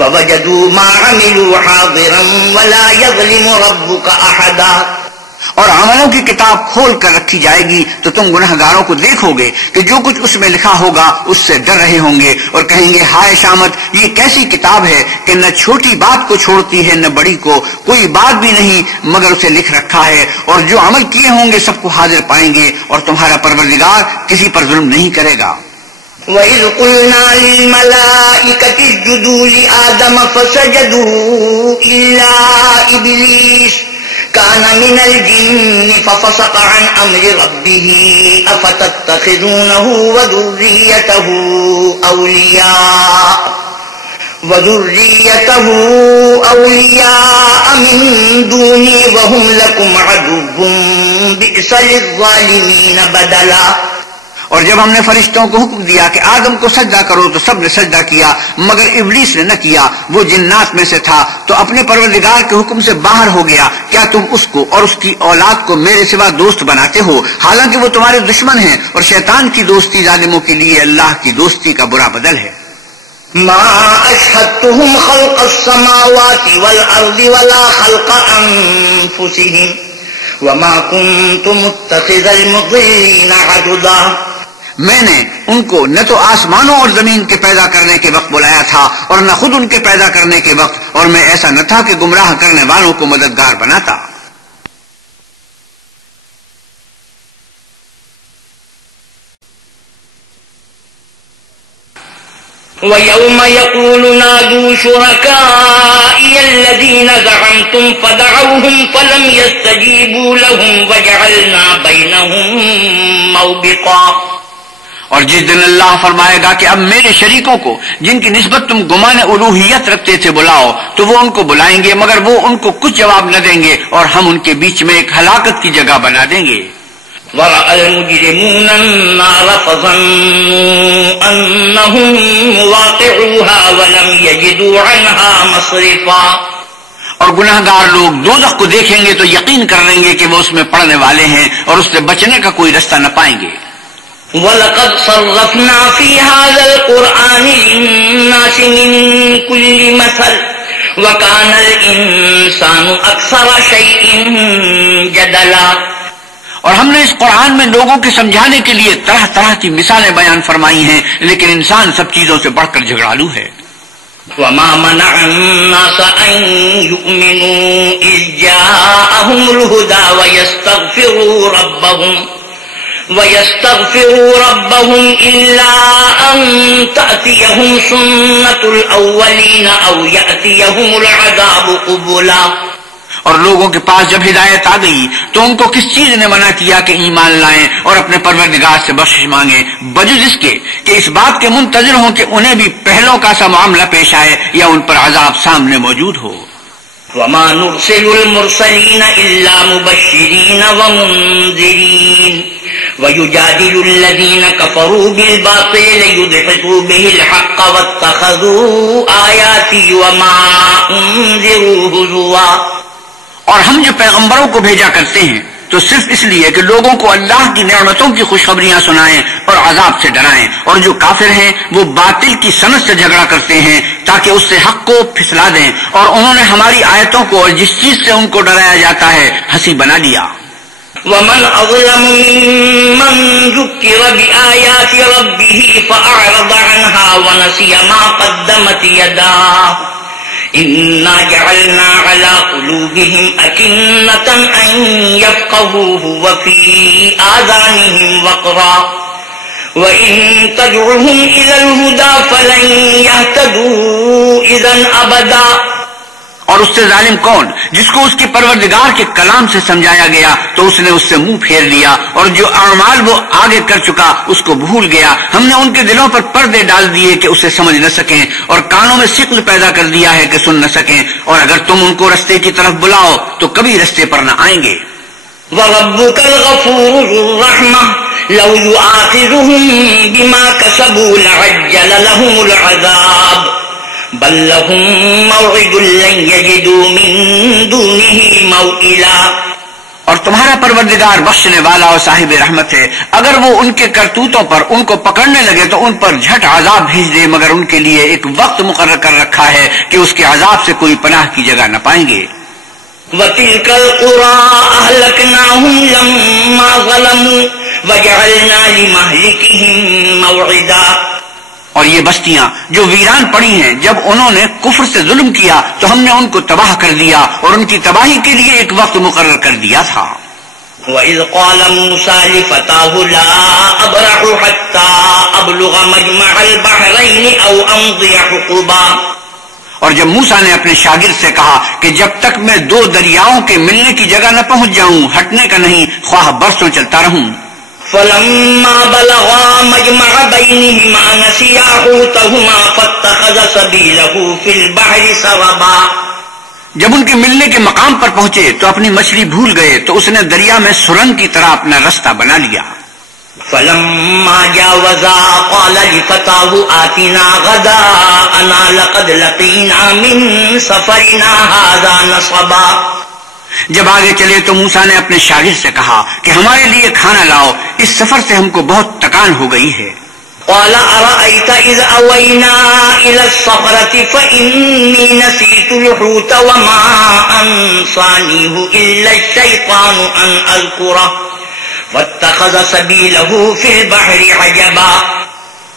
وَوَجَدُوا مَا عَمِلُوا حَاضِرًا وَلَا يَظْلِمُ رَبُّكَ أَحَدًا۔ اور عملوں کی کتاب کھول کر رکھی جائے گی تو تم گنہگاروں کو دیکھو گے کہ جو کچھ اس میں لکھا ہوگا اس سے ڈر رہے ہوں گے اور کہیں گے ہائے شامت، یہ کیسی کتاب ہے کہ نہ چھوٹی بات کو چھوڑتی ہے نہ بڑی کو، کوئی بات بھی نہیں مگر اسے لکھ رکھا ہے، اور جو عمل کیے ہوں گے سب کو حاضر پائیں گے، اور تمہارا پروردگار کسی پر ظلم نہیں کرے گا۔ وَإِذْ قُلْنَا لِلْمَلَائِكَةِ اسْجُدُوا لِآدَمَ فَسَجَدُوا إِلَّا إِبْلِيسَ كَانَ مِنَ الْجِنِّ فَفَسَقَ عَنْ أَمْرِ رَبِّهِ أَفَتَتَّخِذُونَهُ وَذُرِّيَّتَهُ أَوْلِيَاءَ مِن دُونِي وَهُمْ لَكُمْ عَدُوٌّ بِئْسَ لِلظَّالِمِينَ بَدَلًا۔ اور جب ہم نے فرشتوں کو حکم دیا کہ آدم کو سجدہ کرو تو سب نے سجدہ کیا مگر ابلیس نے نہ کیا، وہ جنات میں سے تھا تو اپنے پروردگار کے حکم سے باہر ہو گیا۔ کیا تم اس کو اور اس کی اولاد کو میرے سوا دوست بناتے ہو، حالانکہ وہ تمہارے دشمن ہیں، اور شیطان کی دوستی ظالموں کے لیے اللہ کی دوستی کا برا بدل ہے۔ ما أشهدتهم خلق السماوات والأرض ولا خلق أنفسهم وما كنت متخذ المضلين عضدا۔ میں نے ان کو نہ تو آسمانوں اور زمین کے پیدا کرنے کے وقت بلایا تھا اور نہ خود ان کے پیدا کرنے کے وقت، اور میں ایسا نہ تھا کہ گمراہ کرنے والوں کو مددگار بناتا۔ وَيَوْمَ يَقُولُ نَادُوا شُرَكَائِيَ الَّذِينَ زَعَمْتُمْ فَدَعَوْهُمْ فَلَمْ يَسْتَجِيبُوا لَهُمْ وَجَعَلْنَا بَيْنَهُمْ مَوْبِقًا۔ اور جس دن اللہ فرمائے گا کہ اب میرے شریکوں کو جن کی نسبت تم گمان الوہیت رکھتے تھے بلاؤ، تو وہ ان کو بلائیں گے مگر وہ ان کو کچھ جواب نہ دیں گے، اور ہم ان کے بیچ میں ایک ہلاکت کی جگہ بنا دیں گے۔ وَرَأَى الْمُجْرِمُونَ النَّارَ فَظَنُّوا أَنَّهُمْ مُوَاقِعُوهَا وَلَمْ يَجِدُوا عَنْهَا مَصْرِفًا۔ اور گناہگار لوگ دوزخ کو دیکھیں گے تو یقین کر لیں گے کہ وہ اس میں پڑنے والے ہیں اور اس سے بچنے کا کوئی رستہ نہ پائیں گے۔ وَلَقَدْ صَرَّفْنَا فِي هَذَا الْقُرْآنِ لِلنَّاسِ مِن كُلِّ مَثَلٍ وَكَانَ الْإِنسَانُ أَكْثَرَ شَيْءٍ جَدَلًا۔ اور ہم نے اس قرآن میں لوگوں کے سمجھانے کے لیے طرح طرح کی مثالیں بیان فرمائی ہیں، لیکن انسان سب چیزوں سے بڑھ کر جھگڑالو ہے۔ وما منع الناس أن يؤمنوا إذ جاءهم الهدى ويستغفروا ربهم إلا أن تأتيهم سنة الأولين أو يأتيهم العذاب قبلا۔ اور لوگوں کے پاس جب ہدایت آ گئی تو ان کو کس چیز نے منع کیا کہ ایمان لائیں اور اپنے پروردگار سے بخشش مانگیں، بجز اس کے کہ اس بات کے منتظر ہوں کہ انہیں بھی پہلوں کا سا معاملہ پیش آئے یا ان پر عذاب سامنے موجود ہو۔ وما نرسل المرسلين إلا مبشرين ومنذرين ويجادل الذين كفروا بالباطل ليدحضوا به الحق واتخذوا آياتي وما أنذروا هزوا۔ اور ہم جو پیغمبروں کو بھیجا کرتے ہیں تو صرف اس لیے کہ لوگوں کو اللہ کی نعمتوں کی خوشخبریاں سنائیں اور عذاب سے ڈرائیں، اور جو کافر ہیں وہ باطل کی صنعت سے جھگڑا کرتے ہیں تاکہ اس سے حق کو پھسلا دیں، اور انہوں نے ہماری آیتوں کو اور جس چیز سے ان کو ڈرایا جاتا ہے ہنسی بنا لیا۔ ومن أظلم ممن ذكر بآيات ربه فأعرض عنها ونسي ما قدمت يداه إنا جعلنا على قلوبهم أكنة أن يفقهوه وفي آذانهم وقرا وإن تدعهم إلى الهدى فلن يهتدوا إذا أبدا۔ اور اس سے ظالم کون جس کو اس کے پروردگار کے کلام سے سمجھایا گیا تو اس نے اس سے منہ پھیر لیا، اور جو اعمال وہ آگے کر چکا اس کو بھول گیا۔ ہم نے ان کے دلوں پر پردے ڈال دیے کہ اسے سمجھ نہ سکیں، اور کانوں میں ثقل پیدا کر دیا ہے کہ سن نہ سکیں، اور اگر تم ان کو رستے کی طرف بلاؤ تو کبھی رستے پر نہ آئیں گے۔ وَرَبُّكَ الْغَفُورُ ذُو الرَّحْمَةِ لَوْ يُؤَاخِذُهُم بِمَا كَسَبُوا لَعَجَّلَ لَهُمُ الْعَذَابَ بل لهم موعد لن يجدوا من دونه موئلا۔ اور تمہارا پروردگار بخشنے والا اور صاحب رحمت ہے، اگر وہ ان کے کرتوتوں پر ان کو پکڑنے لگے تو ان پر جھٹ عذاب بھیج دے، مگر ان کے لیے ایک وقت مقرر کر رکھا ہے کہ اس کے عذاب سے کوئی پناہ کی جگہ نہ پائیں گے۔ وَتِلْكَ الْقُرَىٰ أَهْلَكْنَاهُمْ لَمَّا ظَلَمُوا وَجَعَلْنَا لِمَهْلِكِهِم مَّوْعِدًا۔ اور یہ بستیاں جو ویران پڑی ہیں جب انہوں نے کفر سے ظلم کیا تو ہم نے ان کو تباہ کر دیا اور ان کی تباہی کے لیے ایک وقت مقرر کر دیا تھا۔ وَإِذْ قَالَ مُوسَىٰ لِفَتَاهُ لَا أَبْرَحُ حَتَّىٰ أَبْلُغَ مَجْمَعَ الْبَحْرَيْنِ أَوْ أَمْضِيَ حُقُبًا۔ اور جب موسیٰ نے اپنے شاگرد سے کہا کہ جب تک میں دو دریاؤں کے ملنے کی جگہ نہ پہنچ جاؤں ہٹنے کا نہیں، خواہ برسوں چلتا رہوں۔ فَلَمَّا بَلَغَا مَجْمَعَ بَيْنِهِمَا نَسِيَا حُوتَهُمَا فَاتَّخَذَ سَبِيلَهُ فِي الْبَحْرِ سَرَبًا۔ جب ان کے ملنے کے مقام پر پہنچے تو اپنی مچھلی بھول گئے تو اس نے دریا میں سرنگ کی طرح اپنا رستہ بنا لیا۔ فَلَمَّا جَاوَزَا قَالَ لِفَتَاهُ آتِنَا غَدَاءَنَا لَقَدْ لَقِينَا مِن سَفَرِنَا هَٰذَا نَصَبًا۔ جب آگے چلے تو موسیٰ نے اپنے شاگرد سے کہا کہ ہمارے لیے کھانا لاؤ، اس سفر سے ہم کو بہت تکان ہو گئی ہے۔ قَالَ أَرَأَيْتَ إِذْ أَوَيْنَا إِلَى الصَّخْرَةِ فَإِنِّي نَسِيتُ الْحُوتَ وَمَا أَنسَانِيهُ إِلَّا الشَّيْطَانُ أَنْ أَذْكُرَهُ وَاتَّخَذَ سَبِيلَهُ فِي الْبَحْرِ عَجَبًا۔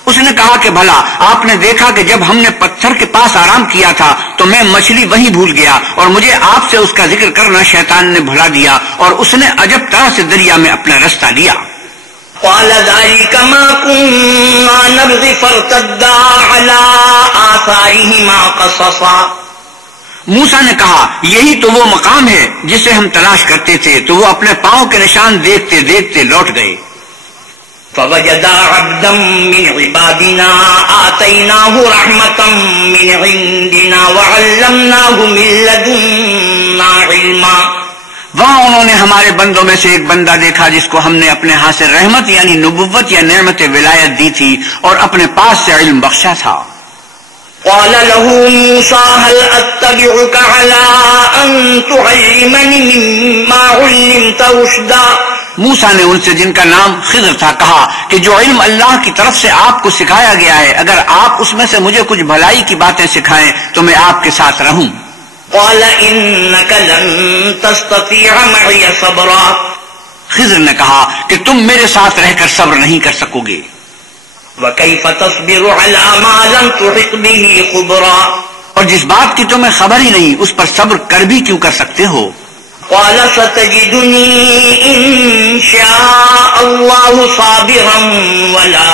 اس نے کہا کہ بھلا آپ نے دیکھا کہ جب ہم نے پتھر کے پاس آرام کیا تھا تو میں مچھلی وہیں بھول گیا، اور مجھے آپ سے اس کا ذکر کرنا شیطان نے بھلا دیا، اور اس نے عجب طرح سے دریا میں اپنا رستہ لیا۔ قَالَ ذَلِكَ مَا كُنَّا نَبْغِ فَارْتَدَّا عَلَىٰ آثَارِهِمَا قَصَصًا۔ موسیٰ نے کہا یہی تو وہ مقام ہے جسے ہم تلاش کرتے تھے، تو وہ اپنے پاؤں کے نشان دیکھتے دیکھتے لوٹ گئے۔ فَوَجَدَا عَبْدًا مِّنْ عِبَادِنَا آتَيْنَاهُ رَحْمَةً مِّنْ عِندِنَا وَعَلَّمْنَاهُ مِن لَّدُنَّا عِلْمًا۔ وہاں انہوں نے ہمارے بندوں میں سے ایک بندہ دیکھا جس کو ہم نے اپنے ہاں سے رحمت یعنی نبوت یا نعمت ولایت دی تھی اور اپنے پاس سے علم بخشا تھا۔ قَالَ لَهُ مُوسَىٰ هَلْ أَتَّبِعُكَ عَلَىٰ أَن تُعَلِّمَنِ مِمَّا عُلِّمْتَ رُشْدًا۔ موسیٰ نے ان سے جن کا نام خضر تھا کہا کہ جو علم اللہ کی طرف سے آپ کو سکھایا گیا ہے اگر آپ اس میں سے مجھے کچھ بھلائی کی باتیں سکھائیں تو میں آپ کے ساتھ رہوں۔ قَالَ إِنَّكَ لَن تَسْتَطِيعَ مَعِيَ صَبْرًا۔ خضر نے کہا کہ تم میرے ساتھ رہ کر صبر نہیں کر سکو گے. وَكَيْفَ تَصْبِرُ عَلَى مَا لَمْ تُحِطْ بِهِ خُبْرًا، اور جس بات کی تمہیں خبر ہی نہیں اس پر صبر کر بھی کیوں کر سکتے ہو؟ قَالَ سَتَجِدُنِي إِن شَاءَ اللَّهُ صَابِرًا وَلَا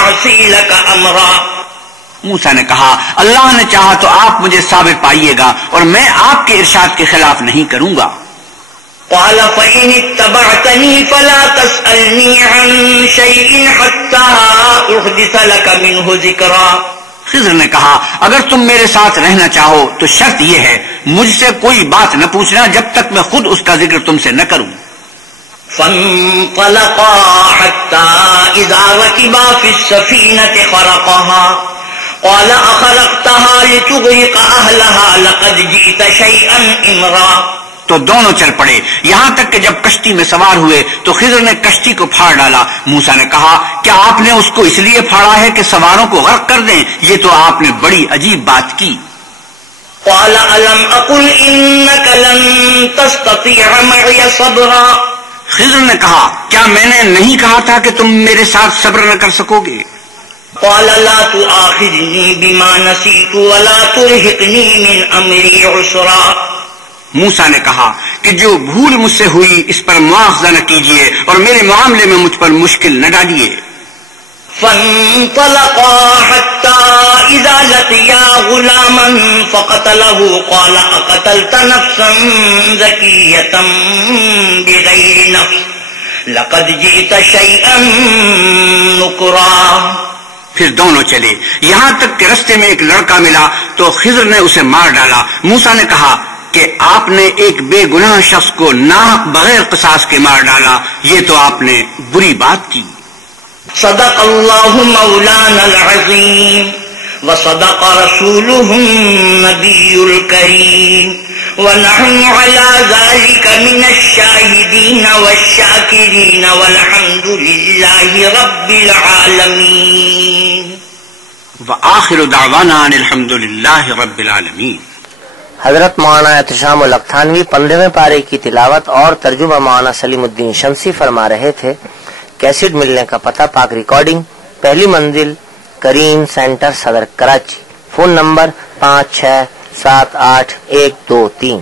أَعْصِي لَكَ أَمْرًا. موسیٰ نے کہا اللہ نے چاہا تو آپ مجھے صابر پائیے گا اور میں آپ کے ارشاد کے خلاف نہیں کروں گا. قال فإن اتبعتني فلا تسألني عن شيء حتى أحدث لك منه ذكرا. خضر نے کہا اگر تم میرے ساتھ رہنا چاہو تو شرط یہ ہے مجھ سے کوئی بات نہ پوچھنا جب تک میں خود اس کا ذکر تم سے نہ کروں. فانطلقا حتى إذا ركبا في السفينة خرقها قال أخرقتها لتغرق أهلها لقد جئت شيئا إمرا. تو دونوں چل پڑے یہاں تک کہ جب کشتی میں سوار ہوئے تو خضر نے کشتی کو پھاڑ ڈالا. موسیٰ نے کہا کیا آپ نے اس کو اس لیے پھاڑا ہے کہ سواروں کو غرق کر دیں؟ یہ تو آپ نے بڑی عجیب بات کی. قال ألم أقل إنك لن تستطيع معي صبرا. خضر نے کہا کیا میں نے نہیں کہا تھا کہ تم میرے ساتھ صبر نہ کر سکو گے؟ قال لا تؤاخذني بما نسيت ولا ترهقني من أمري عسرا. موسیٰ نے کہا کہ جو بھول مجھ سے ہوئی اس پر مواخذہ نہ کیجیے اور میرے معاملے میں مجھ پر مشکل نہ ڈالیے. فانطلقا حتى إذا لقيا غلاما فقتله قال أقتلت نفسا زكية بغير نفس لقد جئت شيئا نكرا. پھر دونوں چلے یہاں تک کہ رستے میں ایک لڑکا ملا تو خضر نے اسے مار ڈالا. موسیٰ نے کہا کہ آپ نے ایک بے گناہ شخص کو ناحق بغیر قصاص کے مار ڈالا، یہ تو آپ نے بری بات کی. صدق اللہ مولانا العظیم وصدق رسوله النبی الکریم ونحن على ذلك من الشاہدین والشاکرین والحمد للہ رب العالمین. وآخر دعوانا ان الحمد للہ رب العالمین. حضرت مولانا احتشام الختانوی 15ویں پارے کی تلاوت اور ترجمہ مولانا سلیم الدین شمسی فرما رہے تھے. کیسٹ ملنے کا پتہ پاک ریکارڈنگ، پہلی منزل، کریم سینٹر، صدر کراچی. Phone number 56781223.